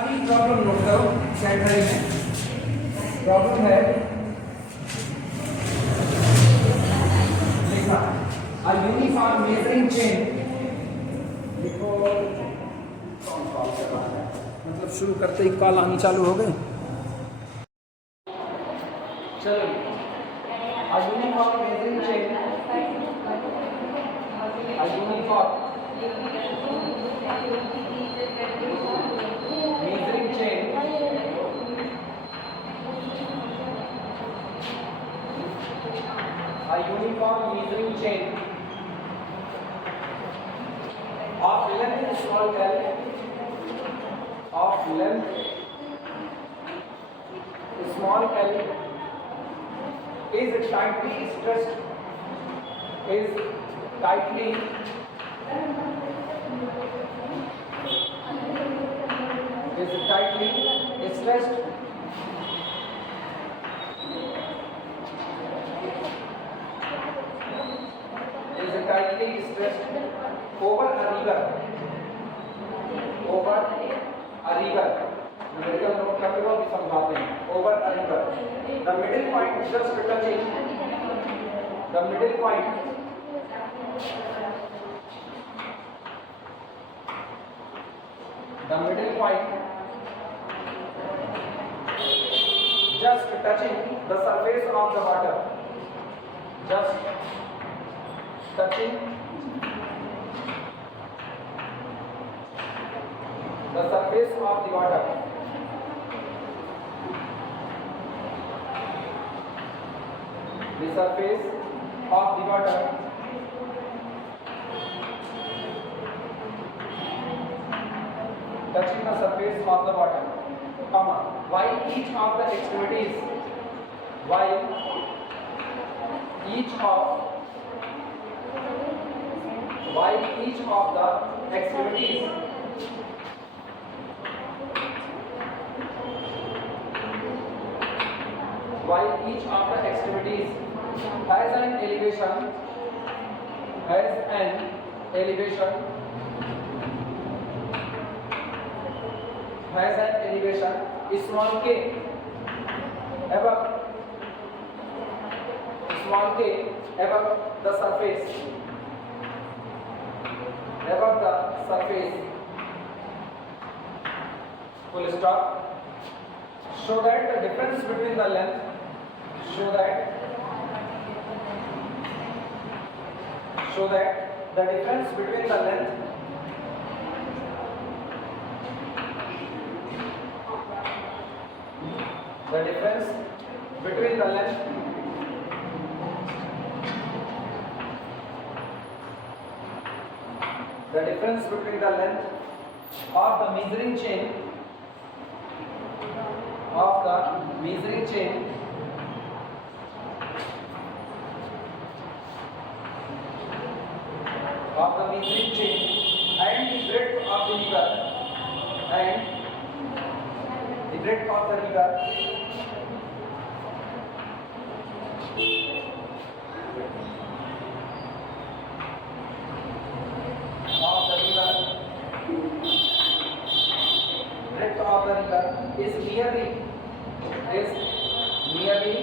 अभी problem note करो slide में। प्रॉब्लम है लिखा अ यूनिफॉर्म मेजरिंग चेन। देखो कौन सॉल्व कर रहा है, मतलब शुरू करते ही कॉल आनी चालू हो गई। चलो a uniform measuring chain, a uniform measuring chain a uniform measuring chain of length small l of length small l is tightly stressed is tightly stressed over a river, over a river। Medical note करते हो कि समझाते हैं। over a river, the middle point just touching the middle point just touching the surface of the water, just touching the surface of the water, the surface of the water touching the surface of the water, comma, while each of the extremities has an elevation small k above the surface, full stop, so that the difference between the length of the measuring chain and the breadth of the river is nearly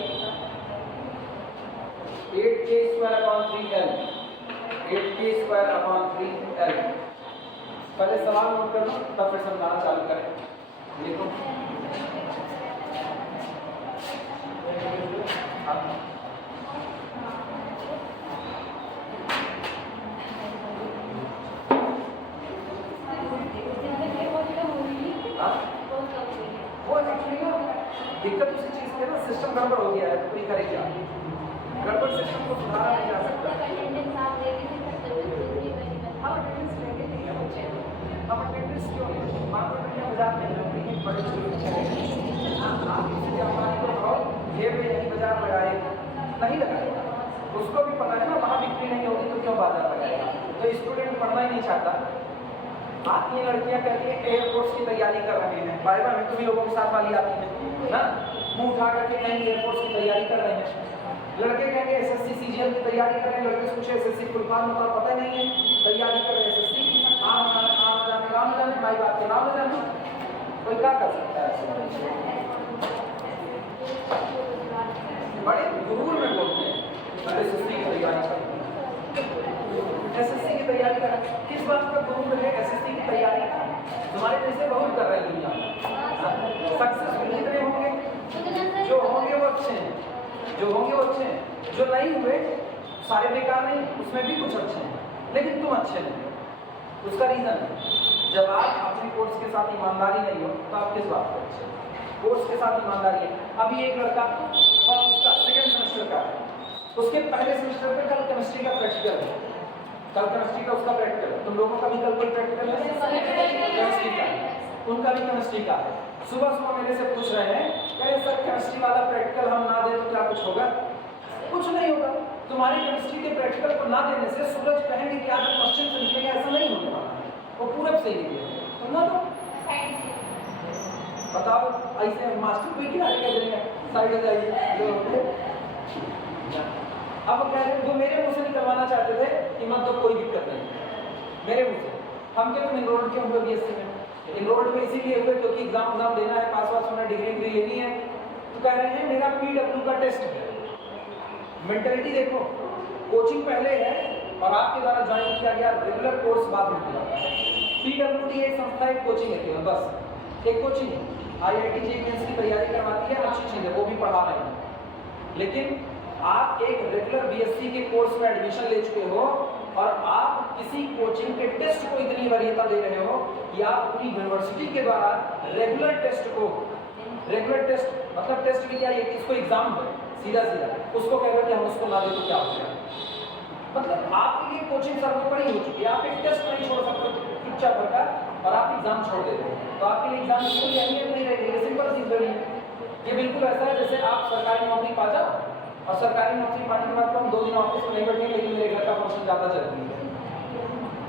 8k square upon 3l, 8k square upon 3l। पहले सवाल note कर लो तब फिर समझाना चालू करें। देखो दिक्कत उसी चीज की है ना, सिस्टम गड़बड़ हो गया है तो कोई करे क्या? गड़बड़ सिस्टम को सुधारा नहीं जा सकता। हम अटेंडेंस क्यों नहीं? मान लो कि बाजार में नहीं बड़े आप इसे हमारे को ये में यही बाजार लगाए नहीं लगाएगा, उसको भी पता है ना वहाँ बिक्री नहीं होगी तो क्यों बाजार लगाएगा। तो स्टूडेंट पढ़ना ही नहीं चाहता। आप ये लड़कियां करके एयरफोर्स की तैयारी कर रहे हैं, बाइबल में तुम्ही लोगों के साथ वाली आती है ना, मुंह उठा करके कहेंगे एयरफोर्स की तैयारी कर रहे हैं। लड़के कहेंगे एसएससी सीजीएल की तैयारी कर रहे हैं, लड़के पूछे एसएससी फुल फॉर्म मतलब पता नहीं है, तैयारी कर रहे हैं एसएससी की। आम जाने भाई बात के नाम जाने। कोई क्या कर सकता है ऐसे? बड़े गुरूर में बोलते हैं एसएससी की तैयारी कर, एसएससी की तैयारी कर, किस बात का गुरूर है एसएससी की तैयारी का? तुम्हारे जैसे बहुत कर रहे हैं दुनिया में, सक्सेसफुल कितने होंगे? जो होंगे वो अच्छे हैं, जो होंगे वो अच्छे हैं, जो नहीं हुए सारे बेकार नहीं, उसमें भी कुछ अच्छे हैं, लेकिन तुम अच्छे नहीं। उसका रीजन है जब आप अपने कोर्स के साथ ईमानदारी नहीं हो तो आप किस बात को अच्छे? कोर्स के साथ ईमानदारी है। अभी एक लड़का और उसका सेकेंड सेमेस्टर का है, उसके पहले सेमेस्टर पे कल केमिस्ट्री का प्रैक्टिकल है, कल केमिस्ट्री का उसका प्रैक्टिकल है। तुम लोगों का भी कल कोई प्रैक्टिकल है केमिस्ट्री का, उनका भी केमिस्ट्री का है। सुबह सुबह मेरे से पूछ रहे हैं, कह सर केमिस्ट्री वाला प्रैक्टिकल हम ना दे तो क्या कुछ होगा? कुछ नहीं होगा। तुम्हारी केमिस्ट्री के प्रैक्टिकल को ना देने से सूरज कहेंगे कि आज क्वेश्चन से निकलेगा, ऐसा नहीं होने वाला है, वो पूरब से ही निकलेगा। तो ना दो, बताओ ऐसे मास्टर कोई क्या करेंगे, साइड हो जाइए। अब कह रहे वो मेरे मुंह से निकलवाना चाहते थे कि मत दो, कोई दिक्कत नहीं मेरे मुंह से। हम क्या तुम इनरोल्ड क्यों हुए बीएससी में? इनरोल्ड में इसीलिए हुए क्योंकि एग्जाम देना है, पास वास होना, डिग्री लेनी है। तो कह रहे हैं मेरा पीडब्ल्यू का टेस्ट है। मेंटालिटी देखो, कोचिंग पहले है और आपके द्वारा ज्वाइन किया गया रेगुलर कोर्स बाद में किया। पीडब्ल्यूडी एक संस्था, एक कोचिंग है केवल, बस एक कोचिंग है। IIT JEE मेंस की तैयारी करवाती है, अच्छी चीज है, वो भी पढ़ा रहे हैं। लेकिन आप एक रेगुलर बीएससी के कोर्स में एडमिशन ले चुके हो और आप किसी कोचिंग के टेस्ट को इतनी वरीयता दे रहे हो कि आप अपनी यूनिवर्सिटी के द्वारा रेगुलर टेस्ट को, रेगुलर टेस्ट मतलब टेस्ट भी क्या है, इसको एग्जाम है सीधा सीधा, उसको कह रहे कि हम उसको ना दे तो क्या हो गया? मतलब आपके लिए कोचिंग सर्वोपरि हो चुकी है। आप एक टेस्ट नहीं छोड़ सकते चुपचाप भरकर और आप एग्जाम छोड़ देते हो, तो आपके लिए एग्जाम की कोई अहमियत नहीं रहेगी। सिंपल सी जरूरी है। ये बिल्कुल ऐसा है जैसे आप सरकारी नौकरी पा जाओ और सरकारी नौकरी पाने के बाद तो हम 2 दिन ऑफिस में नहीं बैठेंगे, लेकिन मेरे घर का फंक्शन ज़्यादा चलती है।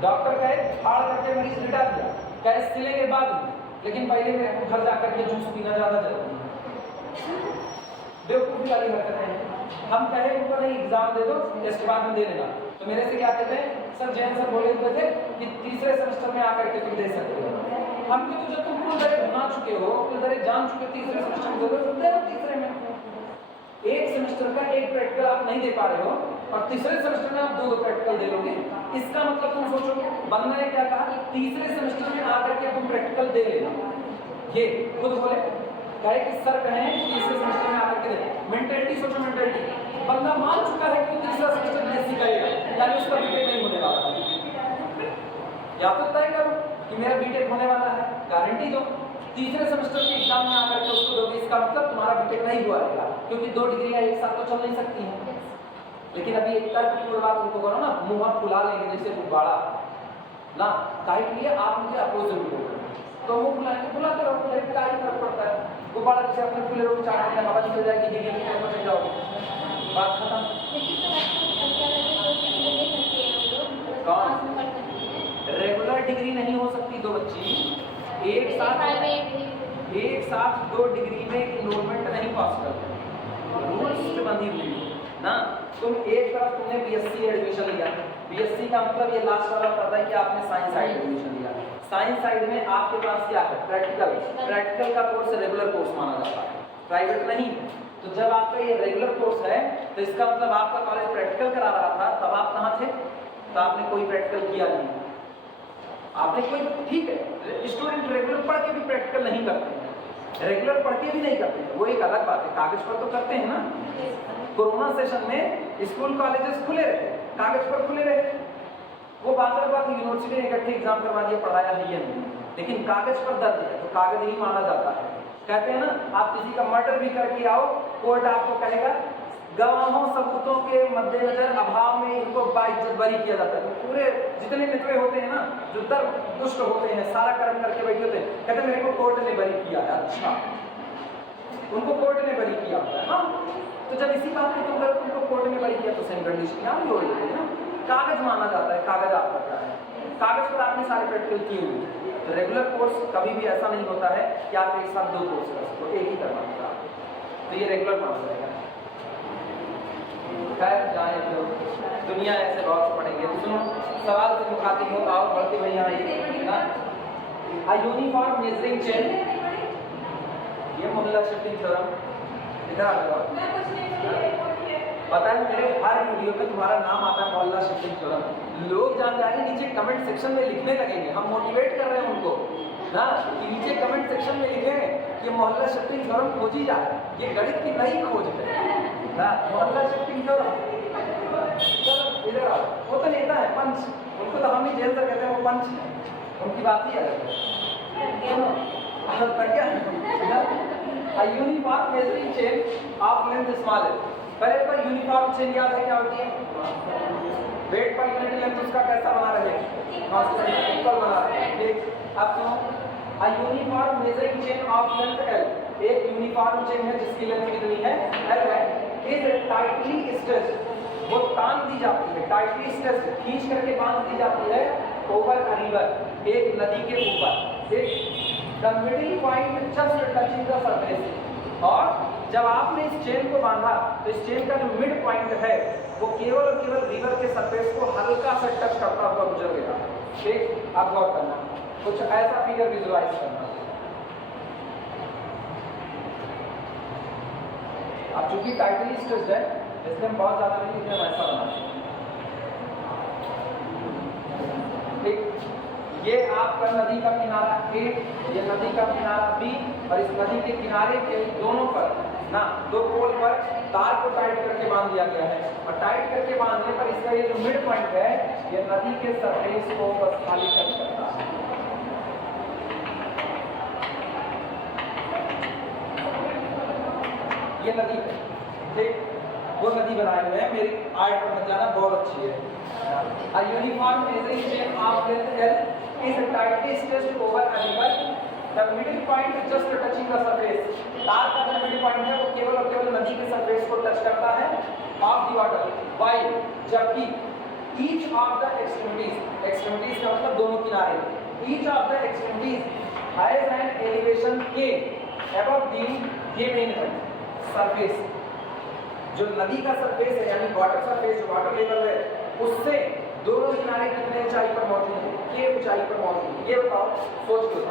डॉक्टर कहे फाड़ करके मरीज लिटा दिया, कहे सिलेंगे बाद में, लेकिन पहले मेरे को घर जाकर के जूस पीना ज़्यादा जरूरी है। बेवकूफ़ी वाली हरकतें हैं। हम कहे उनको नहीं एग्जाम दे दो, टेस्ट बाद में दे लेना, तो मेरे से क्या कहते हैं, सर जैन सर बोले हुए थे कि तीसरे सेमेस्टर में आकर के तुम दे सकते हो। हम तो जब तुम कुल दरे बना चुके हो, कुल दरे जान चुके, तीसरे सेमेस्टर में दे दो तीसरे में। एक सेमेस्टर का एक प्रैक्टिकल आप नहीं दे पा रहे हो और तीसरे सेमेस्टर में आप 2 प्रैक्टिकल दे लोगे। इसका मतलब तुम सोचो, बंदा ने क्या कहा, तीसरे सेमेस्टर में आकर के तुम प्रैक्टिकल दे लेना। ये खुद बोले, कहे कि सर कहें तीसरे सेमेस्टर में आकर के दे। मेंटालिटी सोचो, मेंटालिटी बंदा मान चुका है कि तीसरा सेमेस्टर बीएससी करेगा, यानी उसका बीटेक नहीं होने वाला है। या तो तय करो कि मेरा बीटेक होने वाला है, गारंटी दो। तीसरे सेमेस्टर के एग्जाम में आकर के उसको दोगे, इसका मतलब तुम्हारा बीटेक नहीं हुआ रहेगा, क्योंकि 2 डिग्रियां एक साथ तो चल नहीं सकती हैं। लेकिन अभी एक तर्कपूर्ण बात उनको करो ना, मुंह फुला लेंगे जैसे गुब्बारा ना, काहे के लिए आप मुझे अपोज हो, तो मुंह फुलाएंगे, फुलाते रहो, लेकिन क्या ही फर्क पड़ता है? गुब्बारा जैसे अपने फुले रोक चाट में हवा निकल जाएगी, डिग्री में पहुंच जाओगे, बात खत्म। कौन रेगुलर डिग्री नहीं हो सकती? 2 बच्ची एक साथ 2 डिग्री में इनरोलमेंट नहीं पास करते, रूल्स से बंधी हुई ना। तुम एक तरफ तुमने बीएससी एडमिशन लिया, बीएससी का मतलब ये लास्ट वाला पता है कि आपने साइंस साइड एडमिशन लिया। साइंस साइड में आपके पास क्या है, प्रैक्टिकल। प्रैक्टिकल का कोर्स रेगुलर कोर्स माना जाता है, प्राइवेट नहीं। तो जब आपका ये रेगुलर कोर्स है तो इसका मतलब आपका कॉलेज प्रैक्टिकल करा रहा था, तब आप कहाँ थे? तो आपने कोई प्रैक्टिकल किया नहीं, आपने कोई, ठीक है स्टूडेंट रेगुलर पढ़ के भी प्रैक्टिकल नहीं करते हैं, रेगुलर पढ़ के भी नहीं करते हैं, वो एक अलग बात है, कागज पर तो करते हैं ना। कोरोना सेशन में स्कूल कॉलेजेस खुले रहे, कागज पर खुले रहे, वो बात अलग बात, यूनिवर्सिटी ने इकट्ठे एग्जाम करवा दिया, पढ़ाया है ये नहीं, लेकिन कागज पर दर्ज है तो कागज ही माना जाता है। कहते हैं ना, आप किसी का मर्डर भी करके आओ, कोर्ट आपको कहेगा गवाहों सबूतों के मद्देनजर अभाव में इनको बाइज्जत बरी किया जाता है। तो पूरे जितने मित्र होते हैं ना, जो दुष्ट होते हैं, सारा कर्म करके बैठे होते हैं, कहते हैं मेरे को कोर्ट ने बरी किया है। अच्छा, उनको कोर्ट ने बरी किया होता है। हाँ, तो जब इसी बात में तुम करो तुमको कोर्ट ने बरी किया तो सेम कंडीशन यहाँ भी हो रही है ना, कागज माना जाता है। कागज आपका क्या है, कागज पर आपने सारे प्रैक्टिकल किए हुए। तो रेगुलर कोर्स कभी भी ऐसा नहीं होता है कि आप एक साथ 2 कोर्स कर सको, एक ही करना होता है, तो ये रेगुलर माना जाएगा। खैर जाए, तो दुनिया ऐसे बहुत पढ़ेंगे। तो सुनो, सवाल से मुखातिब हो, आओ बढ़ते हुए यहाँ ना, a uniform measuring chain, ये मोहल्ला शिफ्टिंग थ्योरम इधर आ जाओ। पता है मेरे हर वीडियो में तुम्हारा नाम आता है मोहल्ला शिफ्टिंग थ्योरम, लोग जान जाएंगे नीचे कमेंट सेक्शन में लिखने लगेंगे, हम मोटिवेट कर रहे हैं उनको ना कि नीचे कमेंट सेक्शन में लिखें कि मोहल्ला शिफ्टिंग थ्योरम खोजी जाए, ये गणित की नई खोज है ना, मोहल्ला शिफ्टिंग थ्योरम। चलो इधर आओ, वो तो नेता है पंच, उनको तो हम ही जेल से कहते हैं, वो पंच है, उनकी बात ही अलग है। A uniform measuring chain of length small है। पहले पर यूनिफॉर्म चेन याद है क्या होती है? वेट पर यूनिट लेंथ उसका कैसा बना रहे? इक्वल बना रहे। ठीक, अब सुनो, a uniform measuring chain of length L, एक यूनिफॉर्म चेन है जिसकी लेंथ कितनी है? L है, is tightly stretched, वो तान दी जाती है, टाइटली स्ट्रेच खींच करके बांध दी जाती है ओवर अ रिवर, एक नदी के ऊपर। ठीक, the middle point just touching the surface, और जब आपने इस चेन को बांधा तो इस चेन का जो मिड पॉइंट है वो केवल और केवल रिवर के सरफेस को हल्का सा टच करता हुआ गुजरेगा। ठीक, आप गौर करना, कुछ ऐसा फिगर विजुअलाइज करना। अब चूंकि टाइटली स्ट्रेच्ड है इसलिए हम बहुत ज्यादा नहीं लिखते, वैसा बनाते हैं। ठीक, ये आपका नदी का किनारा A, ये नदी का किनारा B, और इस नदी के किनारे के दोनों पर ना दो पोल पर तार को टाइट करके बांध दिया गया है, और टाइट करके बांधने पर इसका ये जो मिड पॉइंट है ये नदी के सरफेस को बस खाली टच करता है। ये नदी है, ठीक, वो नदी बनाए हुए हैं, मेरी आर्ट पर मत जाना, बहुत अच्छी है। A uniform measuring chain of length L is tightly stretched over a river. The middle point is just touching the surface. तार का जो मिडिल पॉइंट है वो केवल और केवल नदी के सरफेस को टच करता है ऑफ द वाटर, while जबकि each of the extremities, extremities का मतलब दोनों किनारे, each of the extremities has an elevation K above the main surface। जो नदी का सरफेस है यानी वाटर सरफेस, जो वाटर लेवल है उससे दोनों किनारे कितने ऊंचाई पर मौजूद है? के ऊंचाई पर मौजूद है, ये बताओ, सोच लो।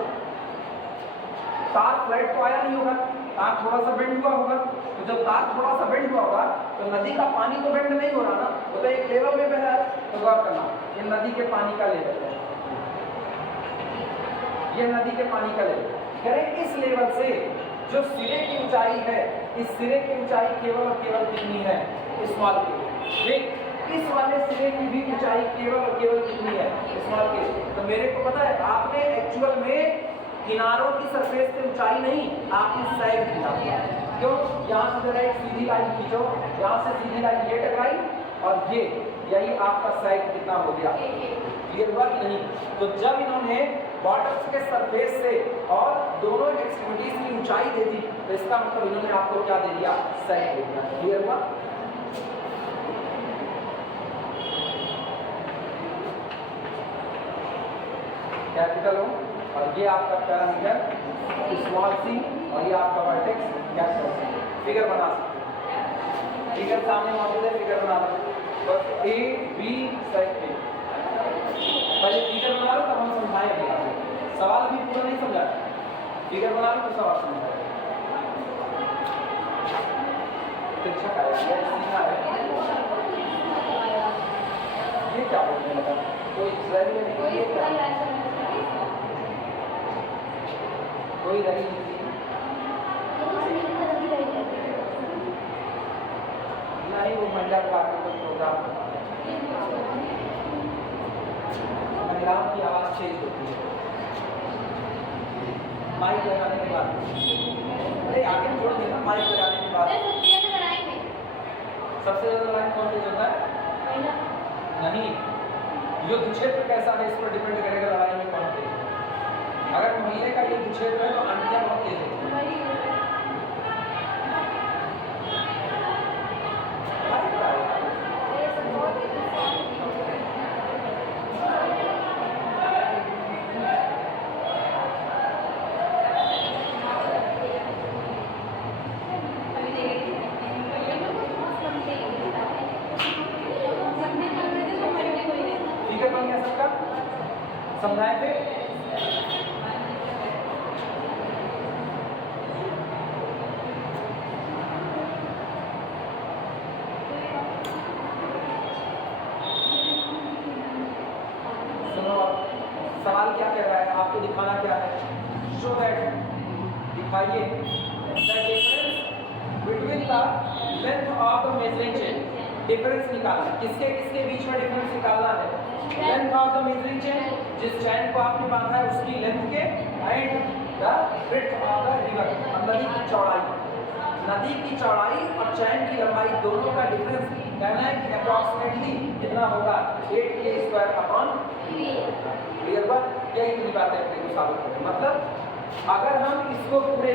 तार फ्लैट तो आया नहीं होगा, तार थोड़ा सा बेंड हुआ होगा, तो जब तार थोड़ा सा बेंड हुआ होगा तो नदी का पानी तो बेंड नहीं हो रहा ना, वो तो एक लेवल में बह रहा है। तो गौर करना, ये नदी के पानी का लेवल है, ये नदी के पानी का लेवल। करें इस लेवल से जो सिरे की ऊंचाई है, इस सिरे की ऊंचाई केवल और केवल कितनी है? स्मॉल के। ठीक, इस वाले सिरे की भी ऊंचाई केवल और केवल कितनी है? स्मॉल के। तो मेरे को पता है आपने एक्चुअल में किनारों की सरफेस से ऊंचाई नहीं, आपने सैग दिया। क्यों? यहाँ से जरा एक सीधी लाइन खींचो, यहाँ से सीधी लाइन ये टकराई और ये, यही आपका सैग कितना हो गया? क्लियर हुआ कि नहीं? तो जब इन्होंने वाटर्स के सरफेस से और दोनों एक्सट्रीमिटीज की ऊंचाई दे दी तो इसका मतलब इन्होंने आपको क्या दे दिया? सैग दे दिया। क्लियर हुआ? कैपिटल हो और ये आपका पैरामीटर स्मॉल सी और ये आपका वर्टेक्स कैपिटल सी। फिगर बना सकते, फिगर सामने मौजूद है, फिगर बना सकते। तो ए बी सेट ए, पहले फिगर बना लो तब हम समझाएंगे। सवाल भी पूरा नहीं समझा, फिगर बना लो तो सवाल समझाएंगे। शिक्षक आया, ये सीखा है, ये क्या बोलते हैं? कोई इजराइल में नहीं, ये क्या कोई रही नहीं, वो महिला का कोई प्रोग्राम, महिलाओं की आवाज चेंज होती है माइक लगाने के बाद। अरे आगे छोड़ देना, माइक लगाने के बाद सबसे ज्यादा लाइन कौन तेज होता है? नहीं, युद्ध क्षेत्र कैसा है इस पर डिपेंड करेगा लड़ाई में कौन तेज है। अगर महीने का युद्ध क्षेत्र है तो आंटियां बहुत तेज होती है। समझाए थे आपको दिखाना क्या है, शो दैट, दिखाइए between the length of the measuring chain, difference निकालना, किसके किसके बीच में डिफरेंस निकालना है, length of the measuring chain, जिस चैन को आपने बांधा है उसकी लेंथ के, and the breadth of the river, नदी की चौड़ाई, नदी की चौड़ाई और चैन की लंबाई दोनों का डिफरेंस कहना है कि अप्रॉक्सीमेटली कितना होगा 8k² क्लियर बात, क्या इतनी बातें अपने को साबित करें, मतलब अगर हम इसको पूरे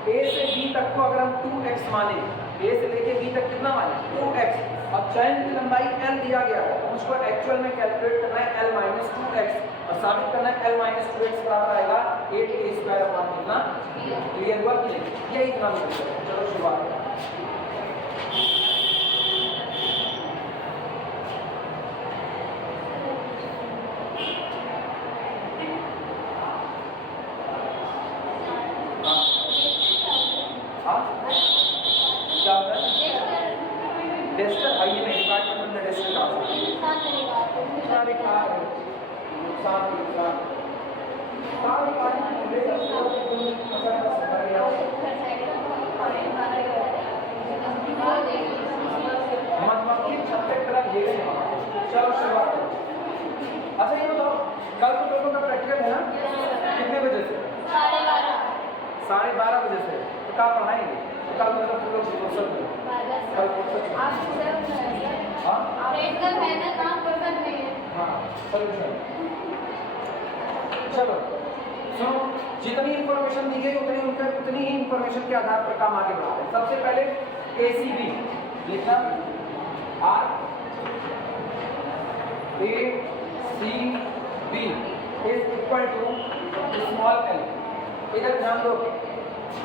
A से B तक को अगर हम 2x माने, A से लेके B तक कितना माने 2x, अब चैन की लंबाई L दिया गया है, उसको एक्चुअल में कैलकुलेट करना है L - 2x और साबित करना है L - 2x बराबर आएगा 8k² अपॉन कितना, क्लियर हुआ कि नहीं, ये इतना मिल जाएगा। चलो शुरुआत करें। टेस्टर आइए नहीं डिपार्टमेंट में टेस्टर का मधुमक्खी छत्ते तरह ये चलो शुरुआत। अच्छा ये बताओ कल तो लोगों का प्रैक्टिकल है ना, कितने बजे से? 12:30 बजे से। तो कल पढ़ाएंगे, तो कल मतलब तुम लोग फुर्सत में कल फुर्सत में चलो सुनो, जितनी इंफॉर्मेशन दी गई उतनी ही इंफॉर्मेशन के आधार पर काम आगे बढ़ाते हैं। सबसे पहले ACB लिखना, RACB is equal to small l, इधर ध्यान दो,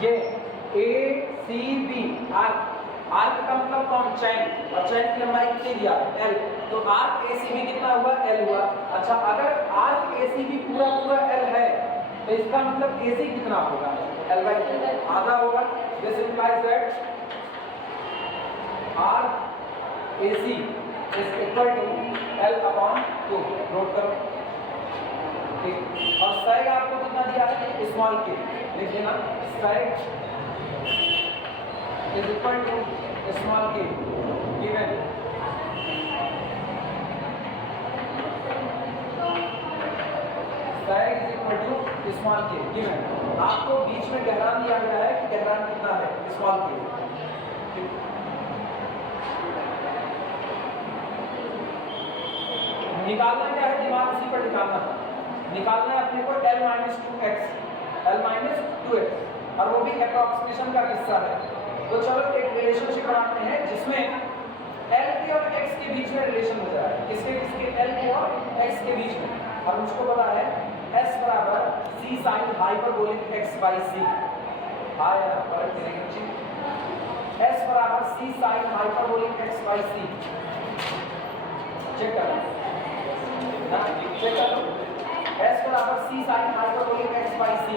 ये ACB आर्क का मतलब कौन, चैन, और चैन की लंबाई कितनी दिया L, तो आर्क ACB कितना हुआ L हुआ। अच्छा अगर आर्क ACB पूरा L है तो इसका मतलब AC कितना होगा L/2 आधा होगा। This implies that arc AC is equal to L/2, note करो ठीक। और सैग आपको कितना दिया है स्मॉल के, लिख देना सैग is equal to small k given sag is equal to small k given, आपको बीच में गहरान दिया गया है कि गहरान कितना है स्मॉल k, निकालना क्या है, दिमाग इसी पर निकालना था, निकालना है अपने को L - 2x और वो भी अप्रॉक्सीमेशन का किस्सा है। तो चलो एक रिलेशनशिप बनाते हैं जिसमें L के और x के बीच में रिलेशन हो जाए, किसके किसके L के और x के बीच में, और मुझको पता है S बराबर C sin हाइपरबोलिक x/c, आया पर S बराबर C sin hyperbolic x/c, check करो S बराबर C sin hyperbolic x/c,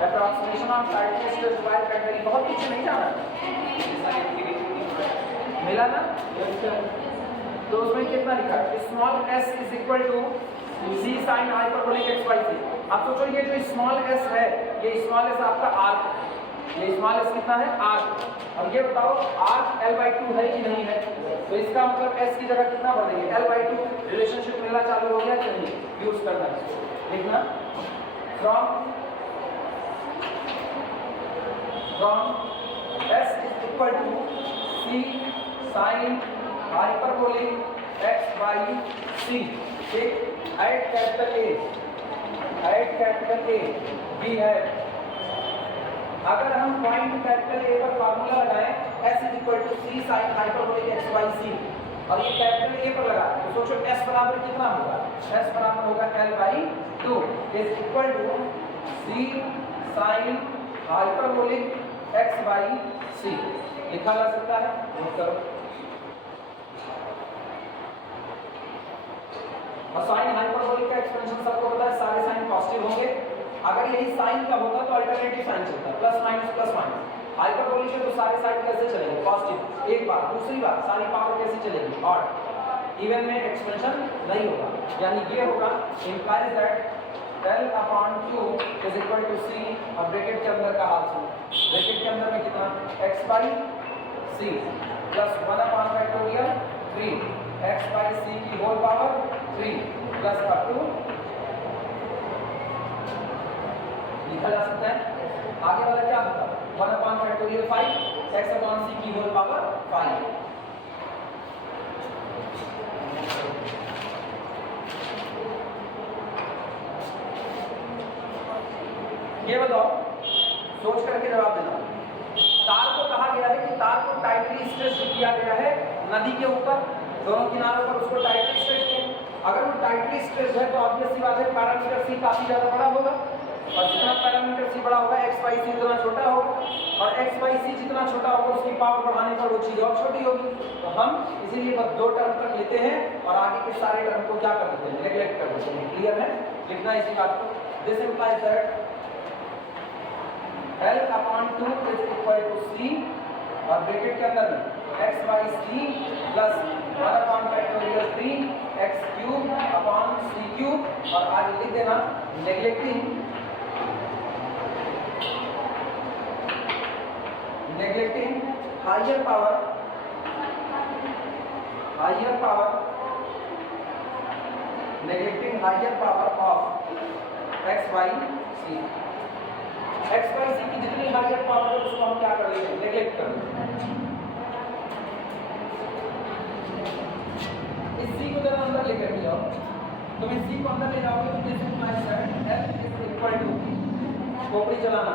approximation of side से डिवाइड करने की बहुत कुछ नहीं जाना मिला ना। तो उसमें कितना लिखा small s is equal to C sin hyperbolic x/c। अब सोचो ये जो स्मॉल s है, ये स्मॉल s आपका आर्क, ये स्मॉल s कितना है आर्क, अब ये बताओ आर्क L/2 है कि नहीं है, तो इसका मतलब s की जगह कितना बढ़ रही है L/2, रिलेशनशिप मिलना चालू हो गया कि नहीं, यूज करना है देखना from s is equal to C sin hyperbolic x/c, ठीक, एट कैपिटल A भी है। अगर हम पॉइंट कैपिटल A पर फार्मूला लगाएं s is equal to C sin hyperbolic x/c और ये कैपिटल A पर लगा तो सोचो s बराबर कितना होगा, s बराबर होगा L/2 is equal to C sin hyperbolic x/c, लिखा जा सकता है, नोट करो। और साइन हाइपरबोलिक का एक्सपेंशन सबको पता है, सारे साइन पॉजिटिव होंगे, अगर यही साइन का होता तो अल्टरनेटिव साइन चलता प्लस माइनस, हाइपरबोलिक है तो सारे साइड कैसे चलेंगे, पॉजिटिव। एक बात, दूसरी बात, सारी पावर कैसे चलेगी, ऑड। इवन में एक्सपेंशन नहीं होगा, यानी ये होगा implies that L/2 is equal to C, और ब्रैकेट के अंदर का हाल सुनो, ब्रैकेट के अंदर में कितना, x/c प्लस 1/3 x/c की whole power 3 plus up to लिखा जा सकता है। आगे वाला क्या होगा, 1/5 x/c की होल पावर 5। ये बताओ, सोच करके जवाब देना। तार को कहा गया है कि तार को टाइटली स्ट्रेच किया गया है नदी के ऊपर, दोनों किनारों पर उसको टाइटली स्ट्रेच किया। अगर वो टाइटली स्ट्रेच है तो ऑब्वियस सी बात है पैरामीटर c काफी ज्यादा बड़ा होगा, और जितना पैरामीटर c बड़ा होगा x/c उतना छोटा होगा, और x/c जितना छोटा होगा उसकी पावर बढ़ाने पर वो चीज और छोटी होगी। तो हम इसीलिए बस 2 टर्म तक लेते हैं और आगे के सारे टर्म को क्या कर देते हैं, नेग्लेक्ट कर देते हैं। क्लियर है, लिखना इसी बात को। This implies that L/2 is equal to C, और ब्रैकेट के अंदर में x/c प्लस 1/3 x³ और आगे लिख देना neglecting higher power of x/c। x/c की जितनी हायर पावर है उसको हम क्या कर लेते हैं, नेग्लेक्ट कर लेते हैं। इस c को जरा अंदर लेकर के जाओ, तुम इस c को अंदर ले जाओगे तो this implies that L is equal to, खोपड़ी चलाना,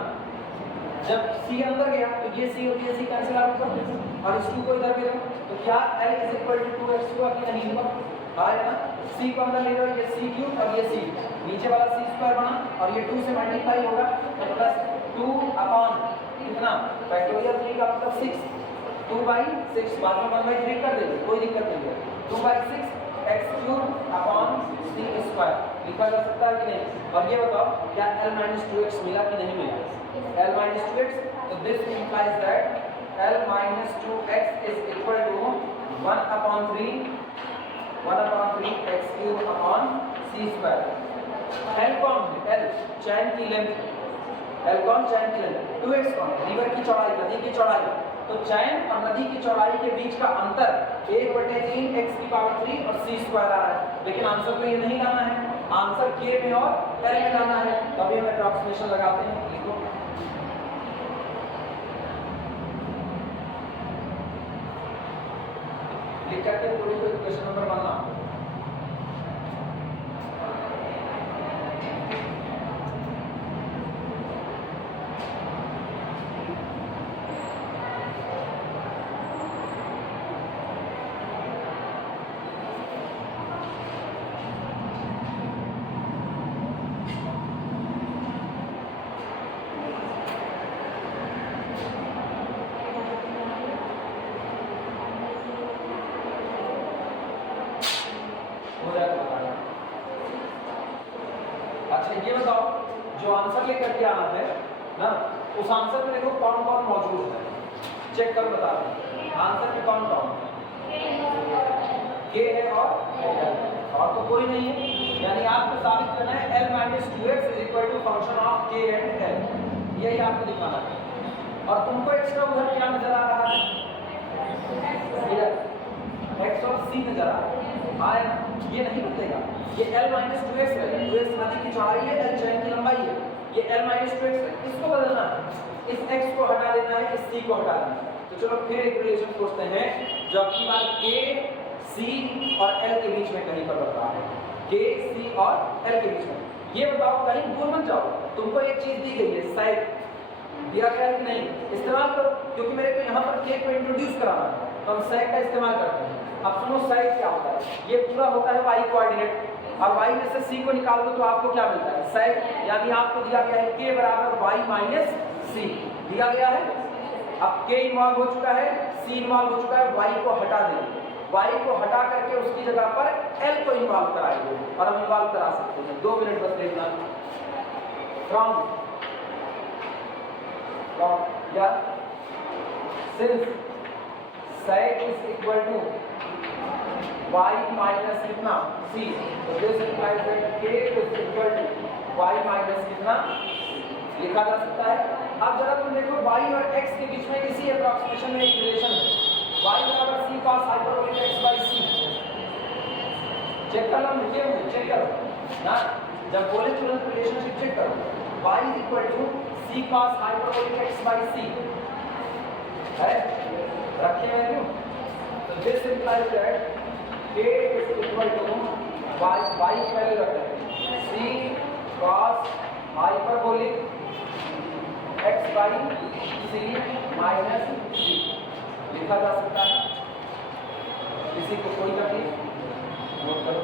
जब c अंदर गया तो ये c और ये c कैंसिल आउट कर दो, और इस 2 को इधर भेजो तो क्या L is equal to 2x हुआ कि नहीं हुआ, आया ना। c को अंदर ले जाओ, ये c³ और ये c, नीचे वाला c² बना और ये 2 से मल्टीप्लाई होगा तो प्लस 2 अपॉन कितना, फैक्टोरियल 3 का मतलब 6, 2/6, बाद में 1/3 कर देंगे, कोई दिक्कत नहीं है। 2/6 x³ अपॉन c² लिखा जा सकता है कि नहीं। और ये बताओ क्या L-2x मिला कि नहीं मिला, L-2x, तो this implies that L-2x is equal to 1/3 x³ upon c²। L कौन है, L चैन की लेंथ, L कौन, चैन की लेंथ, 2x कौन है, रिवर की चौड़ाई, नदी की चौड़ाई। तो चैन और नदी की चौड़ाई के बीच का अंतर 1/3 x³ और c² आ रहा है, लेकिन आंसर तो ये नहीं लाना है, आंसर k में और L में लाना है। तभी हम अप्रॉक्सीमेशन लगाते हैं। लिखो लिख करके पूरी क्वेश्चन नंबर बनना। ये बताओ जो आंसर लेकर के आना है ना, उस आंसर में देखो कौन कौन मौजूद है, चेक कर बता रहे आंसर में कौन कौन k है और तो कोई नहीं है, यानी आपको साबित करना है L-2x is equal to function of k and L, यही आपको दिखाना है। और तुमको एक्स्ट्रा उधर क्या नजर आ रहा है, x और c नजर आ रहा है, ये नहीं बदलेगा, ये L-2x है, 2x नदी की चौड़ाई है, L चैन की लंबाई है, ये L-2x है, इसको बदलना है, इस x को हटा देना है, इस c को हटा देना है। तो चलो फिर एक रिलेशन सोचते हैं जो आपकी बात k, c और L के बीच में कहीं पर बन रहा है, k, c और L के बीच में। ये बताओ कहीं दूर मत जाओ, तुमको एक चीज दी गई है, साइड दिया गया है कि नहीं, इस्तेमाल करो, क्योंकि मेरे को यहाँ पर k को इंट्रोड्यूस कराना है तो हम सेक का इस्तेमाल करते हैं। अब सुनो सेक क्या होता है, ये पूरा होता है y कोऑर्डिनेट, अब y में से c को निकाल दो तो आपको क्या मिलता है, सेक, यानी आपको दिया गया है k बराबर y माइनस c दिया गया है। अब k इन्वॉल्व हो चुका है, c इन्वॉल्व हो चुका है, y को हटा देंगे, y को हटा करके उसकी जगह पर l को इन्वॉल्व कराएंगे और हम इन्वॉल्व करा सकते हैं। 2 मिनट बस देखना, फ्रॉम या since sec is equal to y minus कितना c, तो this implies that k is equal to y minus कितना लिखा जा सकता है। अब जरा तुम देखो y और x के बीच में इसी अप्रोक्सीमेशन में एक रिलेशन है, y बराबर c cos hyperbolic x by c। Check करना मुझे चेक करो ना, जब बोले तुरंत रिलेशनशिप चेक करो, y is equal to c cos hyperbolic x by c है, रखिए वैल्यू। तो this implies that k is equal to y की वैल्यू रखते हैं c cos hyperbolic x by c minus c लिखा जा सकता है। किसी को कोई तकलीफ नोट करो।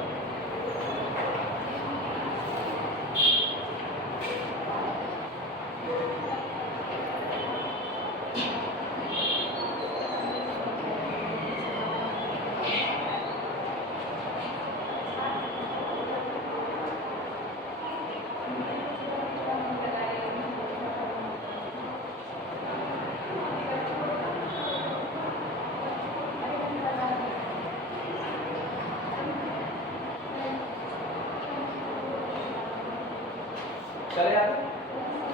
चले आगे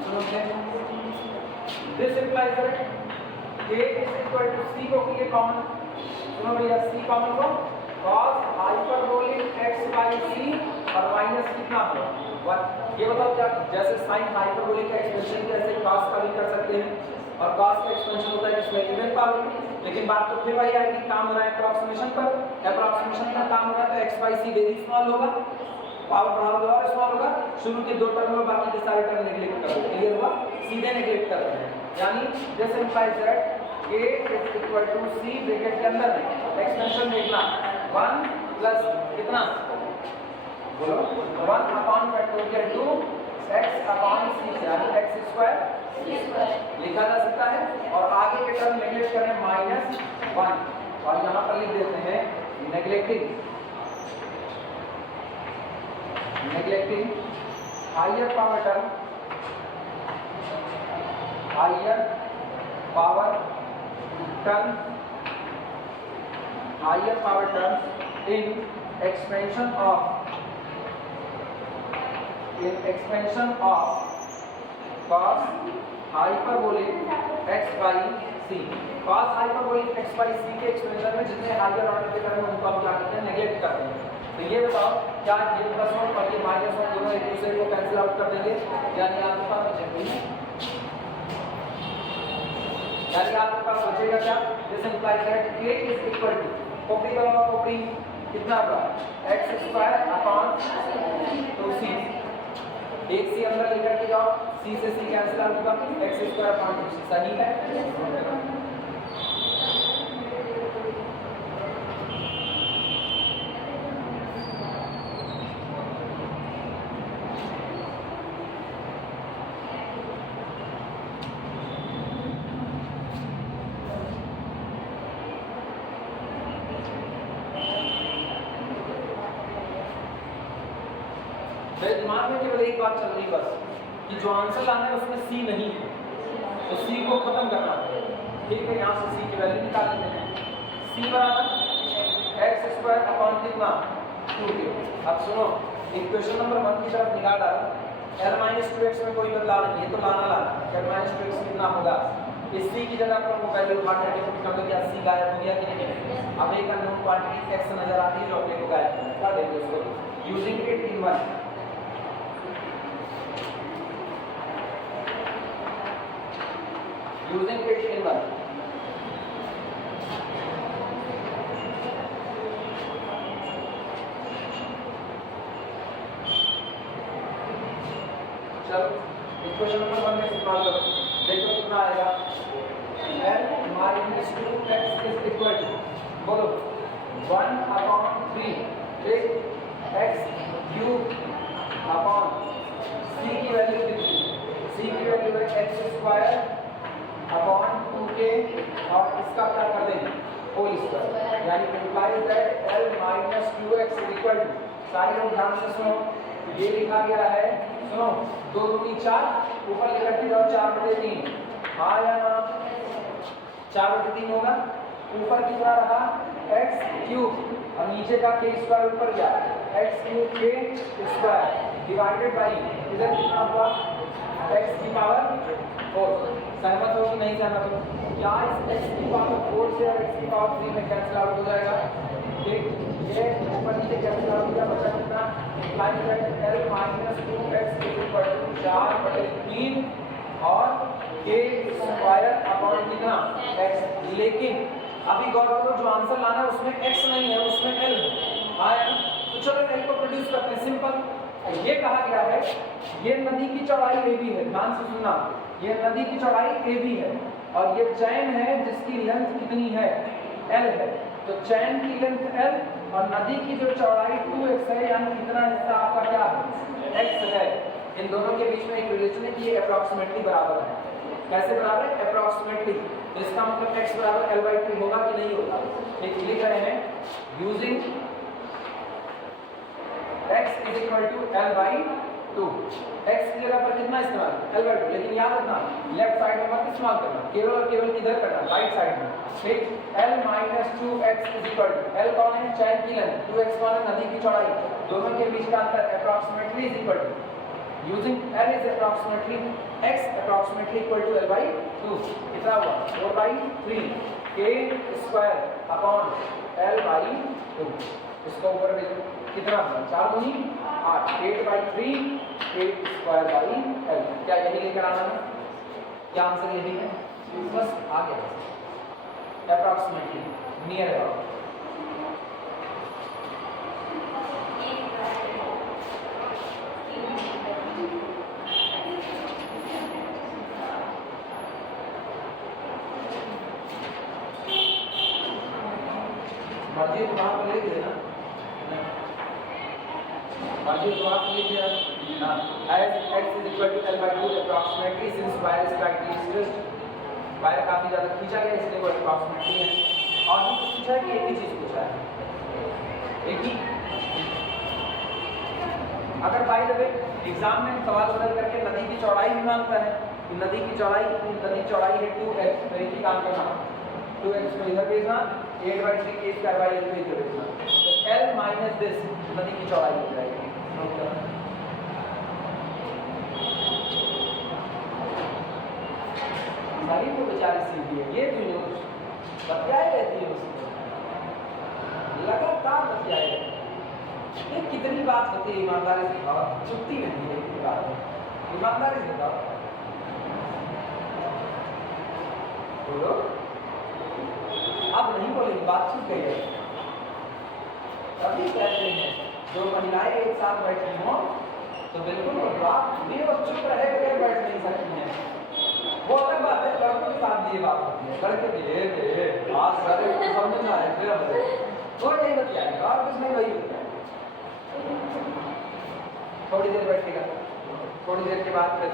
सुनो, this implies that k is equal to c को ये कॉमन, सुनो भैया c common low, cos hyperbolic x by c और माइनस कितना होगा 1। ये बताओ क्या, जैसे sin हाइपरबोलिक का एक्सपेंशन कैसे cos का भी कर सकते हैं, और cos का एक्सपेंशन होता है इसमें इवन पावर की, लेकिन बात तो फिर वही आएगी, काम हो रहा है अप्रोक्सीमेशन पर, अप्रोक्सीमेशन का काम हो रहा है तो x by c very small होगा, पावर बढ़ा होगा और स्मॉल होगा। शुरू के दो टर्म में बाकी के सारे टर्म नेगलेक्ट कर दो, क्लियर हुआ, सीधे नेगलेक्ट कर रहे हैं। यानी this implies that k is equal to c bracket के अंदर में एक्सपेंशन देखना 1 प्लस कितना बोलो 1 upon factorial 2 x upon c यानी x स्क्वायर लिखा जा सकता है, और आगे के टर्म नेगलेक्ट करें माइनस 1 और यहाँ पर लिख देते हैं neglecting higher power term, higher power terms in expansion of cos hyperbolic x by c। cos hyperbolic x by c के एक्सपेंशन में जितने हायर ऑर्डर के टर्म उनको हम क्या करते हैं, नेगलेक्ट करते हैं। तो ये बताओ क्या ये प्लस 1 और ये माइनस 1 दोनों एक दूसरे को कैंसिल आउट कर देंगे, यानी आपके पास बचेगा क्या, this implies that k is equal to खोपड़ी का खोपड़ी कितना होगा x स्क्वायर अपॉन 2c, एक c अंदर लेकर के जाओ, c से c कैंसिल आउट होगा, x स्क्वायर अपॉन 2c सही है। दिमाग में केवल एक बात चल रही बस कि जो आंसर लाना है उसमें c नहीं है, तो c को खत्म करना है। ठीक है, यहाँ से c की वैल्यू निकाल लेते हैं, c बराबर x स्क्वायर अपॉन कितना 2k। अब सुनो, इक्वेशन नंबर 1 की तरफ निगाह डालो, l माइनस 2x में कोई बदलाव नहीं है तो लाना l माइनस 2x कितना होगा, इस c की जगह पर वो वैल्यू उठा के डिफाइन कर दो, क्या c गायब हो गया कि नहीं। अब एक अननोन क्वांटिटी x नजर आती है जो अपने को गायब करना है, क्या देंगे उसको using it in 1, using it in 1। चलो इक्वेशन नंबर 1 में इस्तेमाल करो, देखो कितना आएगा, l minus 2x is equal to बोलो 1 अपॉन 3 ठीक x क्यूब अपॉन c की वैल्यू कितनी, c की वैल्यू है x स्क्वायर अपॉन 2k और इसका क्या कर देंगे होल स्क्वायर, यानी implies that l minus 2x is equal to, सारे लोग ध्यान से सुनो, ये लिखा गया है, सुनो 2 दूनी 4 ऊपर लेकर के जाओ 4/3, हाँ या ना, 4/3 होगा। ऊपर कितना रहा एक्स क्यूब और नीचे का के स्क्वायर ऊपर गया एक्स क्यूब के स्क्वायर डिवाइडेड बाई इधर कितना हुआ एक्स की पावर 4। सहमत हो कि नहीं सहमत हो? क्या इस एक्स की पावर 4 से और एक्स की पावर 3 में कैंसिल आउट हो जाएगा? ठीक, ये ऊपर नीचे कैंसिल आउट हो गया, बचा कितना imply that l minus 2x equal to 4/3 और के स्क्वायर अपॉन कितना x। लेकिन अभी गौर करो जो आंसर लाना है उसमें x नहीं है, उसमें l है आया। तो चलो l को प्रोड्यूस करते हैं। सिंपल ये कहा गया है ये नदी की चौड़ाई AB है, ध्यान से सुनना, ये नदी की चौड़ाई AB है और ये चैन है जिसकी लेंथ कितनी है L है। तो चैन की लेंथ L और नदी की जो चौड़ाई 2x है, यानी कितना हिस्सा आपका क्या है x है। इन दोनों के बीच में एक रिलेशन है कि ये अप्रॉक्सीमेटली बराबर है। कैसे बराबर है? अप्रॉक्सीमेटली। तो इसका मतलब x बराबर L/2 होगा कि नहीं होगा? एक लिख रहे हैं using x is equal to L/2। x की जगह पर कितना इस्तेमाल L/2, लेकिन याद रखना लेफ्ट साइड में मत इस्तेमाल करना, केवल और केवल किधर करना राइट साइड में। ठीक, L minus 2x is equal to L कौन है चैन की लेंथ, 2x कौन है नदी की चौड़ाई, दोनों के बीच का अंतर approximately is equal to using L is approximately x approximately equal to L/2 कितना हुआ 4/3 k square upon L/2। इसको ऊपर भेजो कितना हुआ 4 दूनी 8 8/3 k square by L। क्या यही लेकर आना है? क्या आंसर यही है? बस आ गया approximately near about। मर्जी तो आप लिख देना, मर्जी तो आप लिख देना as x is equal to L/2 approximately since y is practically stressed। y काफी ज्यादा खींचा गया इसलिए वो approximately है। और हम पूछा है कि एक ही चीज पूछा है, एक ही। अगर बाय द वे एग्जाम में सवाल बदल करके नदी की चौड़ाई भी मांगता है, नदी की चौड़ाई कितनी, नदी की चौड़ाई है 2x, तो एक ही काम करना 2x को इधर भेजना 8/3 k square by L को इधर भेजना, तो L माइनस दिस नदी की चौड़ाई हो जाएगी। सारी को बेचारी सीधी है, ये क्यों नहीं बतियाई रहती है उसको, लगातार बतियाई रहती है। ये कितनी बात होती है ईमानदारी से बताओ, चुपती नहीं है कितनी बात है, ईमानदारी से बताओ बोलो। अब नहीं बोलेगी, बात छूट गई है। तभी कहते हैं जो महिलाएं एक साथ बैठी हों तो बिल्कुल बात भी और चुप रहे हुए बैठ नहीं सकती हैं। वो अलग बात है, लड़कों के साथ भी ये बात होती है, लड़के भी आज सारे समझना है फिर वो नहीं बतियाएगा और कुछ नहीं वही थोड़ी देर बैठेगा, थोड़ी देर के बाद फिर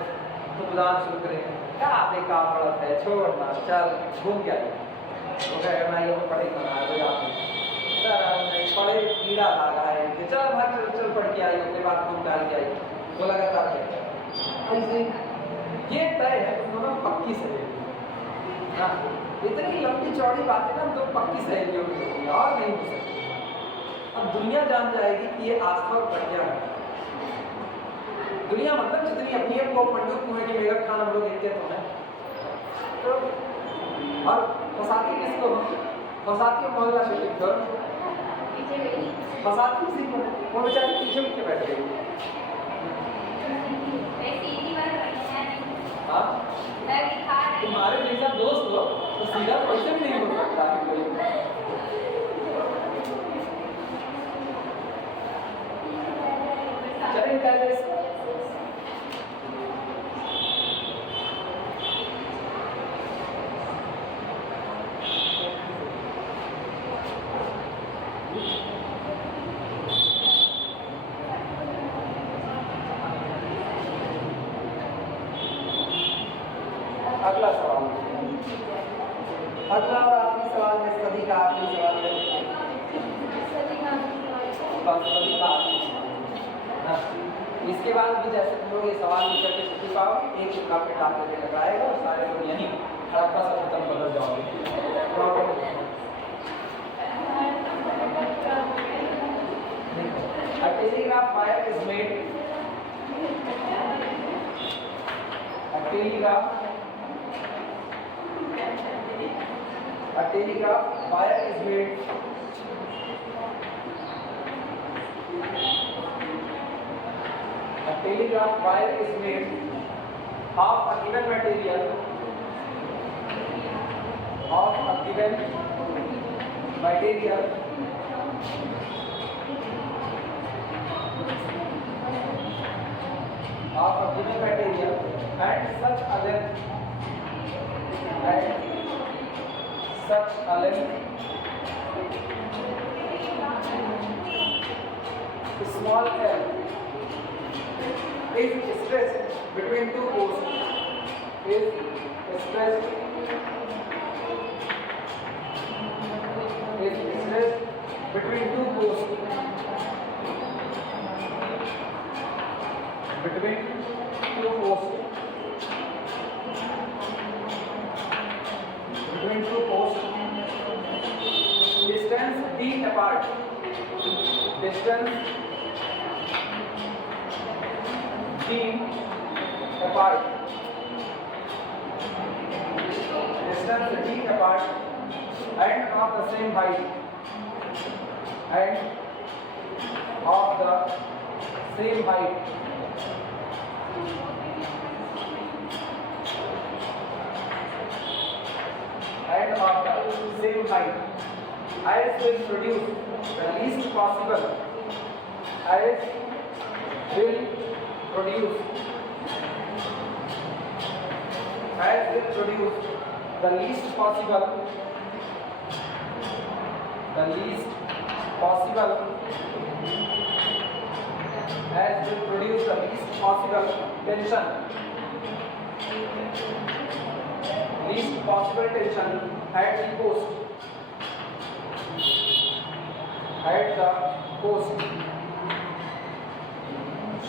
खुदान शुरू करेंगे, क्या बेकार पड़त है छोड़ना चल घूम के आइए, वो कहना ये पढ़ेगा पढ़े कीड़ा लागा है कि चल भाई चल पढ़ के आई, उसके बाद घूम डाल के आई, वो लगातार ऐसे ये तय है तो दोनों पक्की सहेली। हाँ, इतनी लंबी चौड़ी बातें ना तो पक्की सहेलियों की होती है और नहीं हो सकती। अब दुनिया जान जाएगी कि ये आस्था और प्रज्ञा है। दुनिया मतलब जितनी अपनी को पंडित कुएं के मेगा खान हम लोग देखते तो है, तो और फसाती किसको, फसाती मोहल्ला शूटिंग कर फसाती किसी को, वो बेचारी पीछे उठ के बैठ गई। हाँ तुम्हारे जैसा दोस्त हो तो सीधा पैसे भी नहीं हो सकता है कोई। चलें पहले अगला सवाल, अगला और आखिरी सवाल है सदी का आखिरी सवाल है, सदी का आखिरी सवाल। इसके बाद भी जैसे तुम लोग ये सवाल नहीं करके छुट्टी पाओगे, एक कापी टाल करके लगाएगा और सारे लोग यहीं हड़प्पा से तुम बदल जाओगे। A telegraph wire is made. A telegraph wire is made. A telegraph wire is made of a given material. Of a given material. Of a given material and such a length small l is stretched between two posts between two posts distance d apart, distance d apart and of the same height and of the same height as will produce the least possible tension at the post